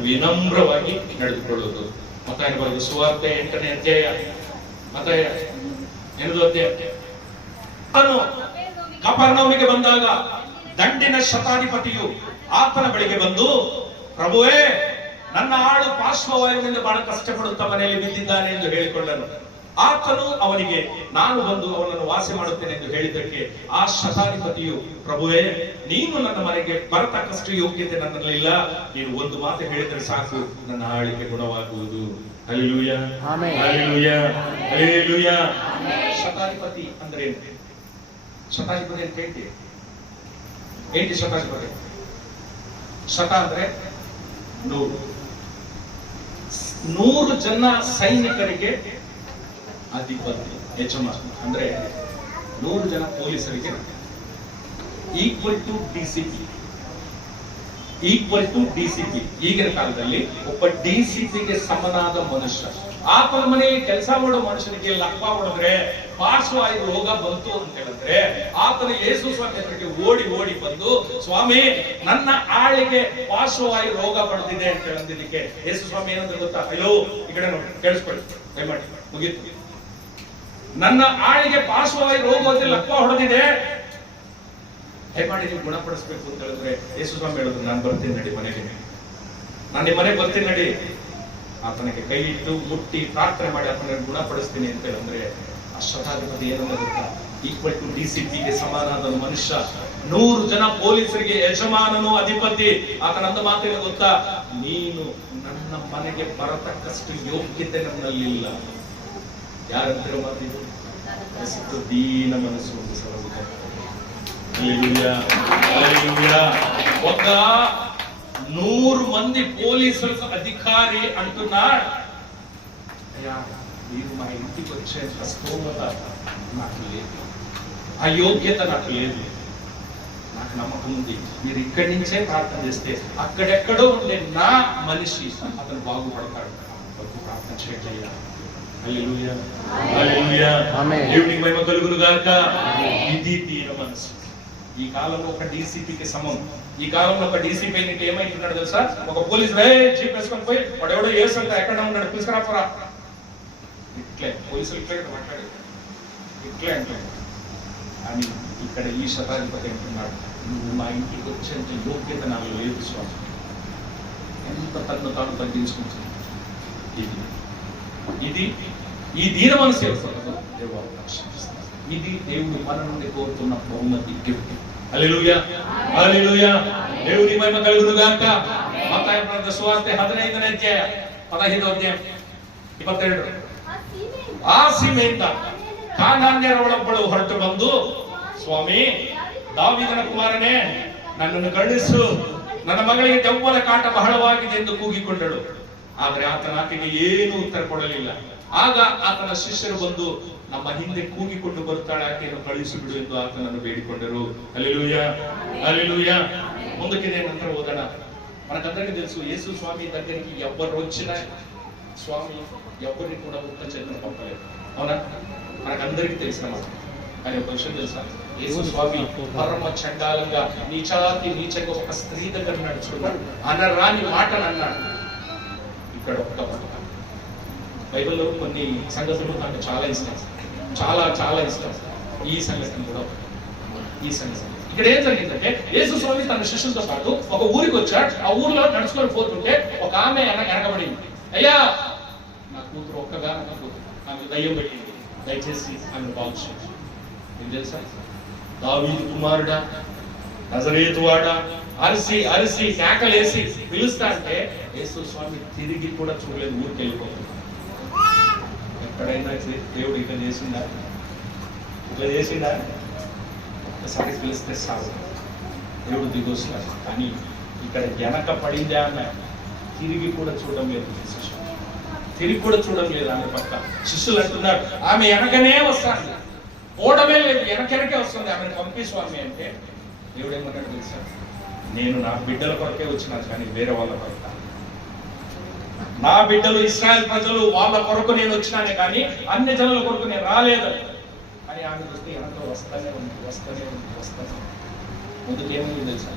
ವಿನಮ್ರವಾಗಿ ನಡೆದುಕೊಳ್ಳುವುದು. ಮತ್ತಾಯನ ಬರೆದ ಸುವಾರ್ತೆ 8ನೇ ಅಧ್ಯಾಯ, ಮತ್ತಾಯ 8ನೇ ಅಧ್ಯಾಯ. ಅವನು ಕಪರ್ನೌಮಿಗೆ ಬಂದಾಗ ದಂಡಿನ ಶತಾಧಿಪತಿಯು ಆತನ ಬಳಿಗೆ ಬಂದು, ಪ್ರಭುವೇ, ನನ್ನ ಆಳು ಪಾರ್ಶ್ವವಾಯುವಿನಿಂದ ಬಹಳ ಕಷ್ಟಪಡುತ್ತಾ ಮನೆಯಲ್ಲಿ ಬಿದ್ದಿದ್ದಾನೆ ಎಂದು ಹೇಳಿಕೊಂಡನು. ಆತನು ಅವನಿಗೆ, ನಾನು ಬಂದು ಅವನನ್ನು ವಾಸಿ ಮಾಡುತ್ತೇನೆ ಎಂದು ಹೇಳಿದ್ದಕ್ಕೆ ಆ ಶತಾಧಿಪತಿಯು, ಪ್ರಭುವೇ, ನೀನು ನನ್ನ ಮನೆಗೆ ಬರತಕ್ಕಷ್ಟು ಯೋಗ್ಯತೆ ನನ್ನಲ್ಲಿಲ್ಲ, ನೀನು ಒಂದು ಮಾತು ಹೇಳಿದರೆ ಸಾಕು, ನನ್ನ ಆಳಿಗೆ ಗುಣವಾಗುವುದು. Hallelujah, hallelujah, hallelujah. ಶತಾಧಿಪತಿ ಅಂದ್ರೆ ಏನು? ಶತಾಧಿಪತಿ ಅಂತ ಹೇಳ್ತೀವಿ. ఏంటి శతాధిపతి? శత ಅಂದ್ರೆ 100 ಜನ ಸೈನಿಕರಿಗೆ ಅಧಿಪತಿ, ಯಜಮಾನ. ಅಂದ್ರೆ 100 ಜನ ಪೊಲೀಸರಿಗೆ ಈಕ್ವಲ್ ಟು ಡಿಸಿಪಿ. ಈಗಿನ ಕಾಲದಲ್ಲಿ ಒಬ್ಬ ಡಿಸಿಪಿಗೆ ಸಮನಾದ ಮನುಷ್ಯ ಆತನ ಮನೆಯಲ್ಲಿ ಕೆಲಸ ಮಾಡೋ ಮನುಷ್ಯನಿಗೆ ಲಕ್ವ ಹೊಡೆದ್ರೆ ಪಾರ್ಶ್ವವಾಯು ರೋಗ ಬಂತು ಅಂತ ಹೇಳಿದ್ರೆ ಆತನ ಯೇಸು ಸ್ವಾಮಿ ಹತ್ರಕ್ಕೆ ಓಡಿ ಓಡಿ ಬಂದು, ಸ್ವಾಮಿ ನನ್ನ ಆಳಿಗೆ ಪಾರ್ಶ್ವವಾಯು ರೋಗ ಪಡೆದಿದೆ ಅಂತ ಹೇಳಿದ್ದಕ್ಕೆ ಯೇಸು ಸ್ವಾಮಿ ಏನಂದ್ರೆ ಗೊತ್ತಾ? ಅಯ್ಯೋ ಈ ಕಡೆ ನೋಡಿ, ಕೇಳಿಸ್ಕೊಳ್ಳಿ, ದಯಮಾಡಿ, ಮುಗೀತು. ನನ್ನ ಆಳಿಗೆ ಪಾರ್ಶ್ವವಾಯು ರೋಗ ಲಕ್ವ ಹೊಡೆದಿದೆ, ದಯಮಾಡಿ ನೀವು ಗುಣಪಡಿಸ್ಬೇಕು ಅಂತ ಹೇಳಿದ್ರೆ ಯೇಸು ಸ್ವಾಮಿ ಹೇಳಿದ್ರು, ನಾನು ಬರ್ತೀನಿ ನಡಿ ಮನೆಗೆ, ನಾನು ನಿಮ್ಮ ಮನೆಗೆ ಬರ್ತೀನಿ ನಡಿ. ಆತನಿಗೆ ಕೈ ಇಟ್ಟು ಮುಟ್ಟಿ ಪ್ರಾರ್ಥನೆ ಮಾಡಿ ಆತನಿಗೆ ಗುಣಪಡಿಸ್ತೀನಿ ಅಂತ ಹೇಳಿದ್ರೆ ಆ ಶತಾಧಿಪತಿ ಏನಂದ್ರೆ ಗೊತ್ತಾ? ಈಕ್ವಲ್ ಟು DCPಗೆ ಸಮಾನಾದ ಮನುಷ್ಯ, 100 ಜನ ಪೊಲೀಸರಿಗೆ ಯಜಮಾನನು ಅಧಿಪತಿ. ಆತನಂದ ಮಾತೇನು ಗೊತ್ತಾ? ನೀನು ನನ್ನ ಮನೆಗೆ ಬರತಕ್ಕಷ್ಟು ಯೋಗ್ಯತೆ ನನ್ನಲ್ಲಿಲ್ಲ. ಯಾರಂತಿರೋ ಮಾತಿದು? ಎಷ್ಟು ದೀನ ಮನಸ್ಸು ಒಂದು ಸಲಹುದ. ఒక 100 మంది పోలీసులకు అధికారి అంటున్నాడు, అయ్యా మీరు మా ఇంటికి వచ్చేంత స్తోమత నాకు లేదు, ఆ యోగ్యత నాకు లేదు. నాకు నమ్మకం ఉంది మీరు ఇక్కడి నుంచే ప్రార్థన చేస్తే అక్కడెక్కడో ఉండే నా మనిషి అతను బాగుపడతాడు. ప్రార్థన చేయండి అయ్యా. హల్లెలూయా, హల్లెలూయా, దేవునికి మహిమ కలుగును గాక. ఇది దీన మనసు. ఈ కాలంలో ఒక DCPకి సమం. ఈ కాలంలో ఒక DCP నీకు ఏమైతున్నాడు తెలుసా? ఒక పోలీసు జీప్ వేసుకొని పోయి వాడెవడో ఏసంటే ఎక్కడ ఉన్నాడు తీసుకురాపరా, ఇట్లే పోలీసులు ఇట్లే మాట్లాడి ఇట్లే అంటే. అని ఇక్కడ ఈ శతాధిపతి అంటున్నాడు, నువ్వు మా ఇంటికి వచ్చేంత యోగ్యత నాకు లేదు స్వామి. ఎంత తను తాను తగ్గించుకుంటుంది. ఇది ఈ దీన మనసు దేవుడు అవకాశం ఇస్తాడు. ఇది దేవుడు మన నుండి కోరుతున్న బహుమతి, గిఫ్ట్. హల్లెలూయా, హల్లెలూయా, దేవుని మహిమ కలుగును గాక. మత్తయి బರೆದ ಸುವಾರ್ತೆ 15ನೇ ಅಧ್ಯಾಯ 15ನೇ ಅಧ್ಯಾಯ 22. ಆ ಸೀಮೆಯಿಂದ ಕಾನಾನ್ಯರ ಒಳಗೊಬ್ಬಳು ಹೊರಟು ಬಂದು, ಸ್ವಾಮಿ ದಾವೀದನ ಕುಮಾರನೇ ನನ್ನನ್ನು ಕರುಣಿಸು, ನನ್ನ ಮಗಳಿಗೆ ದೆವ್ವದ ಕಾಟ ಬಹಳವಾಗಿದೆ ಎಂದು ಕೂಗಿಕೊಂಡಳು. ಆದರೆ ಆತನ ಆಕೆಗೆ ಏನು ಉತ್ತರ ಕೊಡಲಿಲ್ಲ. ಆಗ ಆತನ ಶಿಷ್ಯರು ಬಂದು, ನಮ್ಮ ಹಿಂದೆ ಕೂಗಿಕೊಂಡು ಬರ್ತಾಳೆ, ಆಕೆಯನ್ನು ಕಳುಹಿಸಿಬಿಡು ಎಂದು ಆತನನ್ನು ಬೇಡಿಕೊಂಡರು. హల్లెలూయా, హల్లెలూయా. ముందుకి నేనంతా ఓదన. మనకందరికీ తెలుసు యేసు స్వామి దగ్గరికి ఎవరు వచ్చినా స్వామి ఎవరిని కూడా ఉత్త చేతులు పంపలేదు, అవునా? మనకందరికీ తెలిసిన మాట. కానీ ఒక విషయం తెలుసా? యేసు స్వామి పరమ చండాలంగా నీచంగా ఒక స్త్రీ దగ్గర నడుచుకున్నాడు. అనరాని మాటలు అన్నాడు. ఇక్కడ ఒక్క బైబిల్లో కొన్ని సంగతులు నాకు చాలా ఇష్టం, చాలా చాలా ఇష్టం. ఈ సంఘటన కూడా ఈ సంఘటన ఇక్కడ ఏం జరిగిందంటే, యేసు స్వామి తన శిష్యులతో పాటు ఒక ఊరికి వచ్చాడు. ఆ ఊర్లో నడుచుకొని పోతుంటే ఒక ఆమె వెనకబడింది. అయ్యా నా కూతురు ఒక్కగా నా కూతురు, ఆమె దయ్యం పెట్టింది, దయచేసి ఆమె బాగు చేయండి. ఏం తెలుసా? దావీదు కుమారుడా, నజరేతు వాడా అరిసి అరిసి కేకలేసి పిలుస్తా అంటే యేసు స్వామి తిరిగి కూడా చూడలేదు, ఊరికి వెళ్ళిపోతుంది. ఎక్కడైనా దేవుడు ఇట్లా చేసిందా? ఇట్లా చేసిందా? ఒకసారి పిలిస్తే సాగు దేవుడు దిగొస్తాడు. కానీ ఇక్కడ వెనక పడిందే ఆమె, తిరిగి కూడా చూడడం లేదు. తిరిగి కూడా చూడడం లేదు ఆమె పక్క. శిష్యులు అంటున్నారు, ఆమె వెనకనే వస్తాడు, పోవడమే లేదు, వెనకెనకే వస్తుంది, ఆమెను పంపి స్వామి అంటే. దేవుడు ఏమన్నాడు తెలుసా? నేను నా బిడ్డల కొరకే వచ్చినాను, కానీ వేరే వాళ్ళ కొరక. నా బిడ్డలు ఇశ్రాయేల్ ప్రజలు, వాళ్ళ కొరకు నేను వచ్చినానే కానీ అన్ని జనుల కొరకు నేను రాలేదు. కానీ ఆమె చూస్తే వెనక వస్తూనే ఉంది, వస్తూనే ఉంది, వస్తూనే ఉంది. ముందుకు ఏమైంది తెలుసా?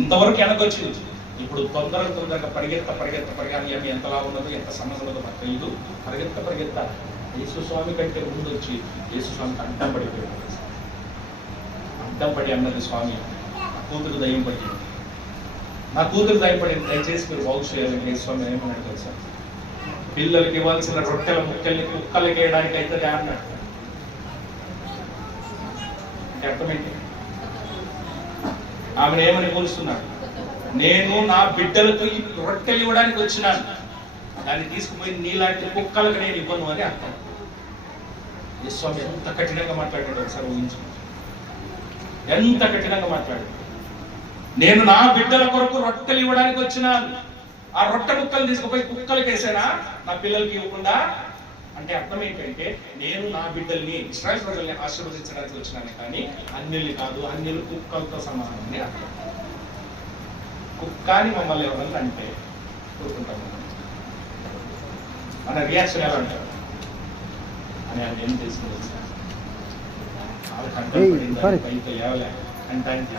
ఇంతవరకు వెనక వచ్చింది. ఇప్పుడు తొందరగా పరిగెత్తాలి. ఆమె ఎంతలా ఉన్నదో, ఎంత సమస్య ఉన్నదో మాకు తెలియదు. పరిగెత్త యేసు స్వామి కంటే ముందు వచ్చి యేసు స్వామికి అడ్డం పడిపోయాడు. అడ్డం పడి అన్నది, స్వామి నా కూతురు దయ్యం పడింది, నా కూతురు దయ్యం పడింది, దయచేసి మీరు బాగు చేయాలని. యేసు స్వామి ఏమన్నాడు తెలుసా? పిల్లలకి ఇవ్వాల్సిన రొట్టెల ముక్కల్ని కుక్కలకి వేయడానికి అయితే అన్నాడు. అంటే అర్థమేంటి? ఆమెను ఏమని పోలుస్తున్నాడు? నేను నా బిడ్డలకు ఈ రొట్టెలు ఇవ్వడానికి వచ్చినాను, దాన్ని తీసుకుపోయి నీలాంటి కుక్కలకు నేను ఇవ్వను అని అర్థం. స్వామి ఎంత కఠినంగా మాట్లాడాడు ఒకసారి ఊహించు. ఎంత కఠినంగా మాట్లాడాడు. నేను నా బిడ్డల కొరకు రొట్టెలు ఇవ్వడానికి వచ్చినాను, ఆ రొట్టె ముక్కలు తీసుకుపోయి కుక్కలకి వేసానా నా పిల్లలకి ఇవ్వకుండా? అంటే అర్థం ఏంటంటే, నేను నా బిడ్డల్ని ఇశ్రాయేలు ప్రజల్ని ఆశీర్వదించడానికి వచ్చినాను, కానీ అన్యుల్ని కాదు, అన్యులు కుక్కలతో సమానం అని అర్థం. కుక్క అని మమ్మల్ని ఎవరన్నా అంటే ఊరుకుంటాము. మన రియాక్షన్ ఎలా అంటారు అని ఆయన ఏం చేసుకుని అంటే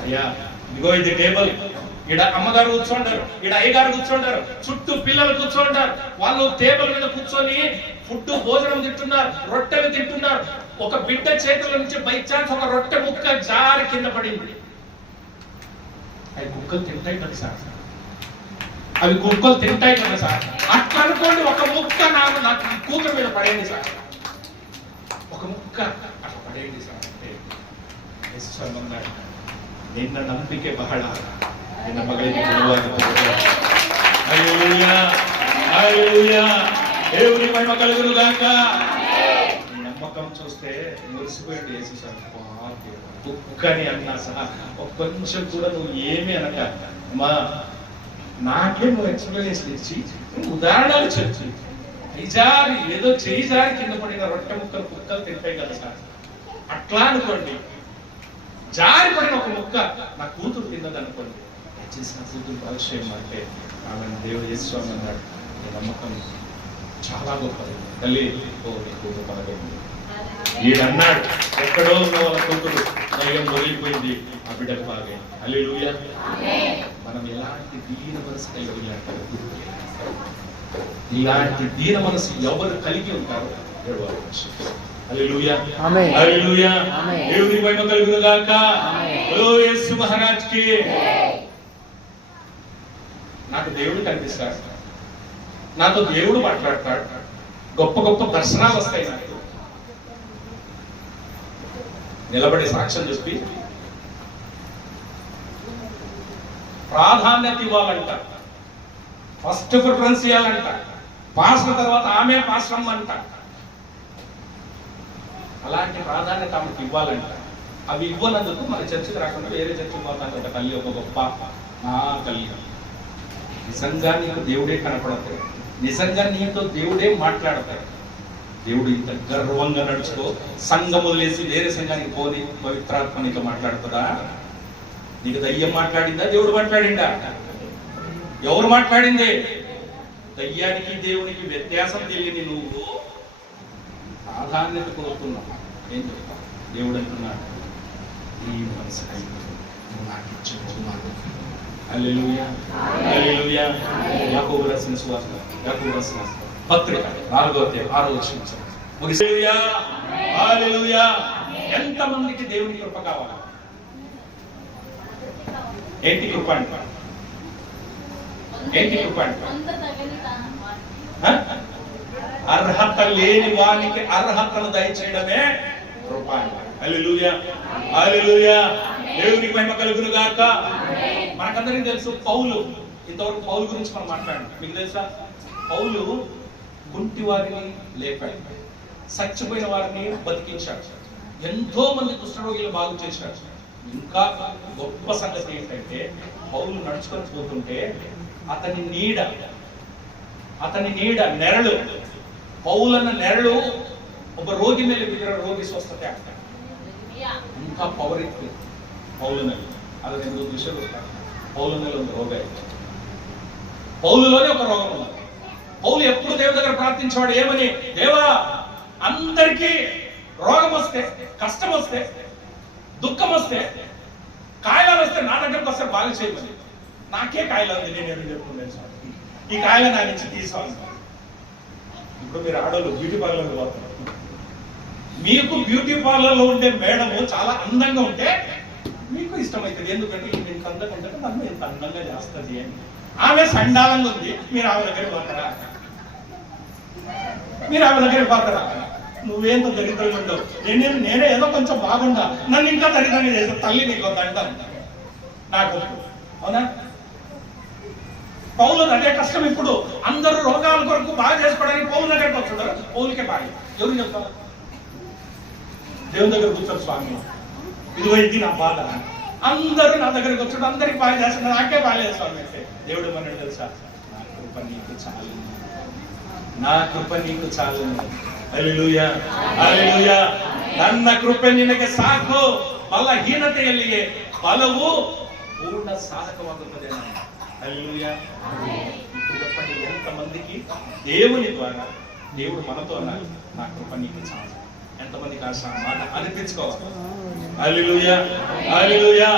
అయ్యా ఇదిగో ఇది టేబుల్, ఈడ అమ్మగారు కూర్చోంటారు, ఈడ అయ్యగారు కూర్చోంటారు, చుట్టూ పిల్లలు కూర్చోంటారు. వాళ్ళు టేబుల్ మీద కూర్చొని ఫుడ్ భోజనం తింటున్నారు, రొట్టెలు తింటున్నారు. ఒక బిడ్డ చేతుల నుంచి బై ఛాన్స్ ఒక రొట్టె ముక్క జారి కింద పడింది. అవి కుక్కలు తింటాయి కదా సార్, అవి కుక్కలు తింటాయి కదా సార్. అట్లా అనుకోండి, ఒక ముక్క నాకు కూక మీద పడేయండి సార్, ఒక ముక్క అట్లా పడేయండి సార్ అంటే నిన్న ನಂಬಿಕೆ ಬಹಳ, ನಿನ್ನ ಮಗಳಿಗೆ దేవుని మహిమ కలుగును గాక. నమ్మకం చూస్తే మురిసిపోయింది యేసు కుక్కని అన్నా సహా కొంచెం కూడా నువ్వు ఏమి అనక మా నాకే నువ్వు ఎక్స్ప్లెనేషన్ ఇచ్చి ఉదాహరణలు చెప్పి జారి ఏదో చేయి జారి కింద పడిన రొట్టె ముక్కలు కుక్కలు తింటాయి కదా సార్. అట్లా అనుకోండి, జారి పడిన ఒక ముక్క నా కూతురు తిన్నది అనుకోండి, చేసిన కూతురు పరిచయం అంటే ఆమె దేవుడు యేసుస్వామి అన్నాడు, నీ నమ్మకం చాలా గొప్పది తల్లి, ఓ నీ కూతురు బాగైంది. ఈడన్నాడు ఎక్కడో ఉన్న వాళ్ళ కూతురు దయ్యం వదిలిపోయింది, ఆ బిడ్డకు బాగైంది. హల్లెలూయా. మనం ఎలాంటి దీన మనసు కలిగి అంటారు, ఇలాంటి దీన మనసు ఎవరు కలిగి ఉంటారో హల్లెలూయా హల్లెలూయా. దేవుని మహిమ కలుగును గాక. ఓ యేసు మహారాజ్ కి. నాకు దేవుడు కనిపిస్తాడు, నాతో దేవుడు మాట్లాడతాడు, గొప్ప గొప్ప దర్శనాలు వస్తాయి. నాకు నిలబడి సాక్ష్యం చెప్పి ప్రాధాన్యత ఇవ్వాలంట, ఫస్ట్ ప్రిఫరెన్స్ ఇవ్వాలంట, పాస్టర్ తర్వాత ఆమె పాస్టర్ అంట. అలాంటి ప్రాధాన్యత ఆమెకు ఇవ్వాలంట. అవి ఇవ్వనందుకు మన చర్చకు రాకుండా వేరే చర్చకు పోతానంట. తల్లి ఒక గొప్ప నా తల్లి, నిజంగా నీకు దేవుడే కనపడతాడు, నిజంగా నీతో దేవుడే మాట్లాడతాడు. దేవుడు ఇంత గర్వంగా నడుచుకో, సంఘం వదిలేసి వేరే సంఘానికి పోని పవిత్రాత్మ నీతో మాట్లాడుతుందా? నీకు దయ్యం మాట్లాడిందా, దేవుడు మాట్లాడిందా? ఎవరు మాట్లాడింది? దయ్యానికి దేవునికి వ్యత్యాసం తెలియని నువ్వు ప్రాధాన్యత కోరుతున్నావు. ఏం చెప్తావు? దేవుడు అంటున్నాడు, ఈ మనసు నువ్వు నాకు ఇచ్చిన హల్లెలూయా హల్లెలూయా. యాకోబు రాసిన సువార్త, యాకోబు రాసిన పత్రిక 4వ అధ్యాయం 6వ వచనం ముగిసేయా. హల్లెలూయా. ఎంత మందికి దేవుని కృప కావాలి? ఏంటి కృప అంట? ఏంటి కృప అంట? అర్హత లేని వానికి అర్హతను దయచేయడమే కృప అంట. హల్లెలూయా హల్లెలూయా. దేవునికి మహిమ కలుగును గాక. మనకందరికీ తెలుసు పౌలు, ఇంతవరకు పౌలు గురించి మనం మాట్లాడాం. మీకు తెలుసా, పౌలు గుంటి వారిని లేపాడు, చచ్చిపోయిన వారిని బతికించాడు, ఎంతో మంది కుష్ఠరోగులు బాగు చేశాడు. ఇంకా గొప్ప సంగతి ఏంటంటే, పౌలు నడుచుకొని పోతుంటే అతని నీడ నెరಳು, పౌలన్న నెరಳು ఒక రోగి ಮೇಲೆ ಬಿದ್ದರೆ రోగి ಸ್ವಸ್ಥತೆ ಆಗ್ತಾನೆ. ఇంకా పవర్ ಇತ್ತು పౌలుನಲ್ಲಿ. ಅದರ ಒಂದು ವಿಷಯ ಗೊತ್ತಾ? పౌలుನಲ್ಲಿ ಒಂದು ರೋಗ ಇತ್ತು, పౌలులోనే ఒక రోగం ఉంది. పౌలు ఎప్పుడు దేవుడి దగ్గర ప్రార్థించేవాడు, ఏమని? దేవా, అందరికీ రోగం వస్తే, కష్టం వస్తే, దుఃఖం వస్తే, కాయలాలు వస్తే నా దగ్గరకు వస్తే బాగా చేయమని. నాకే కాయలు ఉంది, నేను ఎవరు చెప్పుకున్నాను సార్, ఈ కాయలు నా నుంచి తీసుకోవాలి. ఇప్పుడు మీరు ఆడోళ్ళు బ్యూటీ పార్లర్కి పోతున్నారు, మీకు బ్యూటీ పార్లర్లో ఉండే మేడము చాలా అందంగా ఉంటే మీకు ఇష్టమవుతుంది. ఎందుకంటే ఇంత అందంగా ఉంటే నన్ను ఇంత అందంగా చేస్తుంది అని. ఆమె సండాలంగా ఉంది, మీరు ఆమె దగ్గరికి పోతారా? మీరు ఆమె దగ్గరికి పోతారా? నువ్వేంత దరిద్రంగా ఉండవు, నేనే ఏదో కొంచెం బాగుండా, నన్ను ఇంకా దరిద్రంగా చేస్తా. తల్లి నీకు అంటాను నాకు, అవునా? పౌలు అదే కష్టం. ఇప్పుడు అందరూ రోగాల కొరకు బాగా చేసుకోవడానికి పౌలు దగ్గరికి వస్తున్నారు. పౌలుకే బాగా ఎవరు చెప్తారు? దేవుని దగ్గర కూర్చోరు, స్వామి ఇదిగో ఇది నా బాధ, అందరూ నా దగ్గరికి వచ్చాడు, అందరికి బాగా చేస్తున్నారు, నాకే బాగాలేదు స్వామి అంటే దేవుడు మనకు తెలుసా, నా కృప నీకు చాలు, నా కృప నీకు చాలు. హల్లెలూయా ಹಲ್ಲೆಲೂಯಾ. ನನ್ನ ಕೃಪೆ ನಿನಗೆ ಸಾಕು, ಬಲಹೀನತೆಯಲ್ಲಿಯೇ ಬಲವು ಪೂರ್ಣ ಸಾಧಕವಾಗುತ್ತದೆ. హల్లెలూయా. ఇప్పుడు చెప్పండి, ఎంతమందికి దేవుని ద్వారా దేవుడు మనతో అన్నారు, నా కృప నీకు చాలు. ఎంతమందికి ఆశ మాట అనిపించుకోవాలి? హల్లెలూయా, హల్లెలూయా.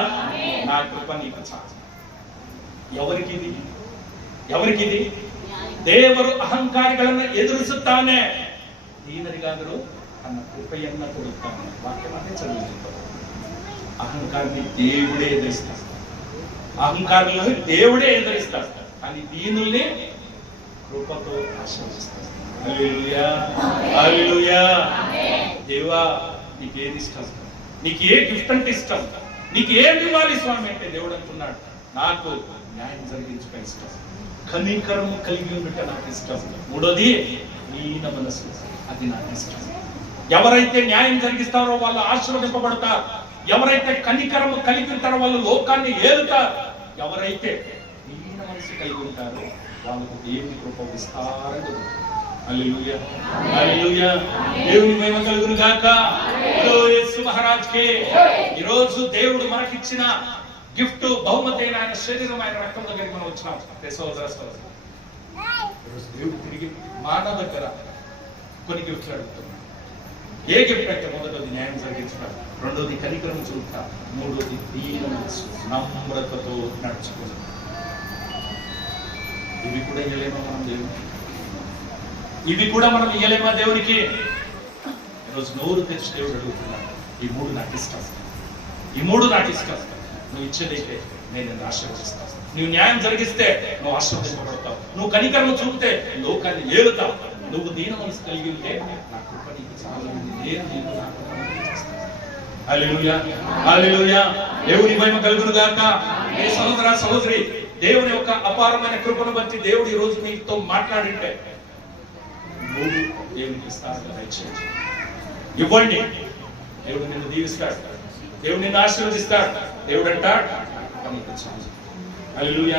నా కృప నీకు చాలు. ఎవರಿಗಿది? ದೇವರು ಅಹಂಕಾರಿಗಳನ್ನು ಎದುರಿಸುತ್ತಾನೆ, ದೀನರಿಗಾದರೂ ತನ್ನ ಕೃಪೆಯನ್ನ ಕೊಡುತ್ತಾನೆ. ವಾಕ್ಯವನ್ನೇ ಚದುರುತ್ತಿದ್ದಾರೆ. అహంకారాన్ని దేవుడే ఎదిరిస్తాడు. అహంకారులను దేవుడే ఎదిరిస్తాడు, కానీ దీనుల్ని కృపతో ఆశీర్వదిస్తాడు. హల్లెలూయా, హల్లెలూయా. దేవా, నీకేది ఇష్టం? నీకు ఏ గిఫ్ట్ అంటే ఇష్టం? నీకు ఏమి ఇవ్వాలి స్వామి అంటే దేవుడు అంటున్నాడు, నాకు న్యాయం జరిగించుట ఇష్టం, కనికరము కలిగి ఉండుట నాకు ఇష్టం. మూడోది దీన మనసు, అది నాకు ఇష్టం. ఎవరైతే న్యాయం జరిగిస్తారో వాళ్ళు ఆశీర్వదింపబడతారు. ఎవరైతే కనికరము కలిగి ఉంటారో వాళ్ళు లోకాన్ని ఏలుతారు. ఎవరైతే దీన మనసు కలిగి ఉంటారో వాళ్ళకు దేవుని కృప విస్తారంగా. హల్లెలూయా, హల్లెలూయా. దేవుని మహిమ కలుగును గాక. యేసు మహారాజ్ కే. ఈ రోజు దేవుడు మనకిచ్చిన గిఫ్ట్, బహుమతి అయిన ఆయన శరీరం, ఆయన రక్తం దగ్గరికి మనం వచ్చినాం. దేవుడు తిరిగి మాట దగ్గర కొన్ని గిఫ్ట్లు అడుగుతున్నాడు. ఏ గిఫ్ట్ అంటే మొదటిది న్యాయం జరిగించడం, రెండోది కనికరం చూపుట, మూడోది దీన మనసు, నమ్రతతో నడుచుకోవడం. ఇవి కూడా ఇయ్యలేమా మనం దేవునికి? ఇవి కూడా మనం ఇయ్యలేమా దేవునికి? ఈరోజు నోరు తెచ్చి దేవుడు అడుగుతున్నాడు, ఈ మూడు నాకు ఇష్టం, ఈ మూడు నాకు ఇష్టం. నువ్వు ఇచ్చేదైతే నేను నిన్ను ఆశీర్వదిస్తాను. నువ్వు న్యాయం జరిగిస్తే నువ్వు ఆశీర్వదింపబడతావు. నువ్వు కనికరము చూపితే లోకాన్ని ఏలుతావు. నువ్వు దీన మనసు కలిగి ఉంటే నా కృప నీకు చాలా ఉంది. నేను నీకు నా కృప నీకు చేస్తాను. హల్లెలూయా, హల్లెలూయా. దేవుని మహిమ కలుగును గాక. ఏ సహోదర సహోదరి, దేవుని యొక్క అపారమైన కృపను బట్టి దేవుడు ఈ రోజు మీతో మాట్లాడింటే మూడు దేవునికి ఇస్తాను. దయచేసి ఇవ్వండి. దేవుడు నిన్ను దీవిస్తాడు, దేవుడు నిన్ను ఆశీర్వదిస్తాడు. దేవుడు అంటాడు, నీకు చాలు. హల్లెలూయా.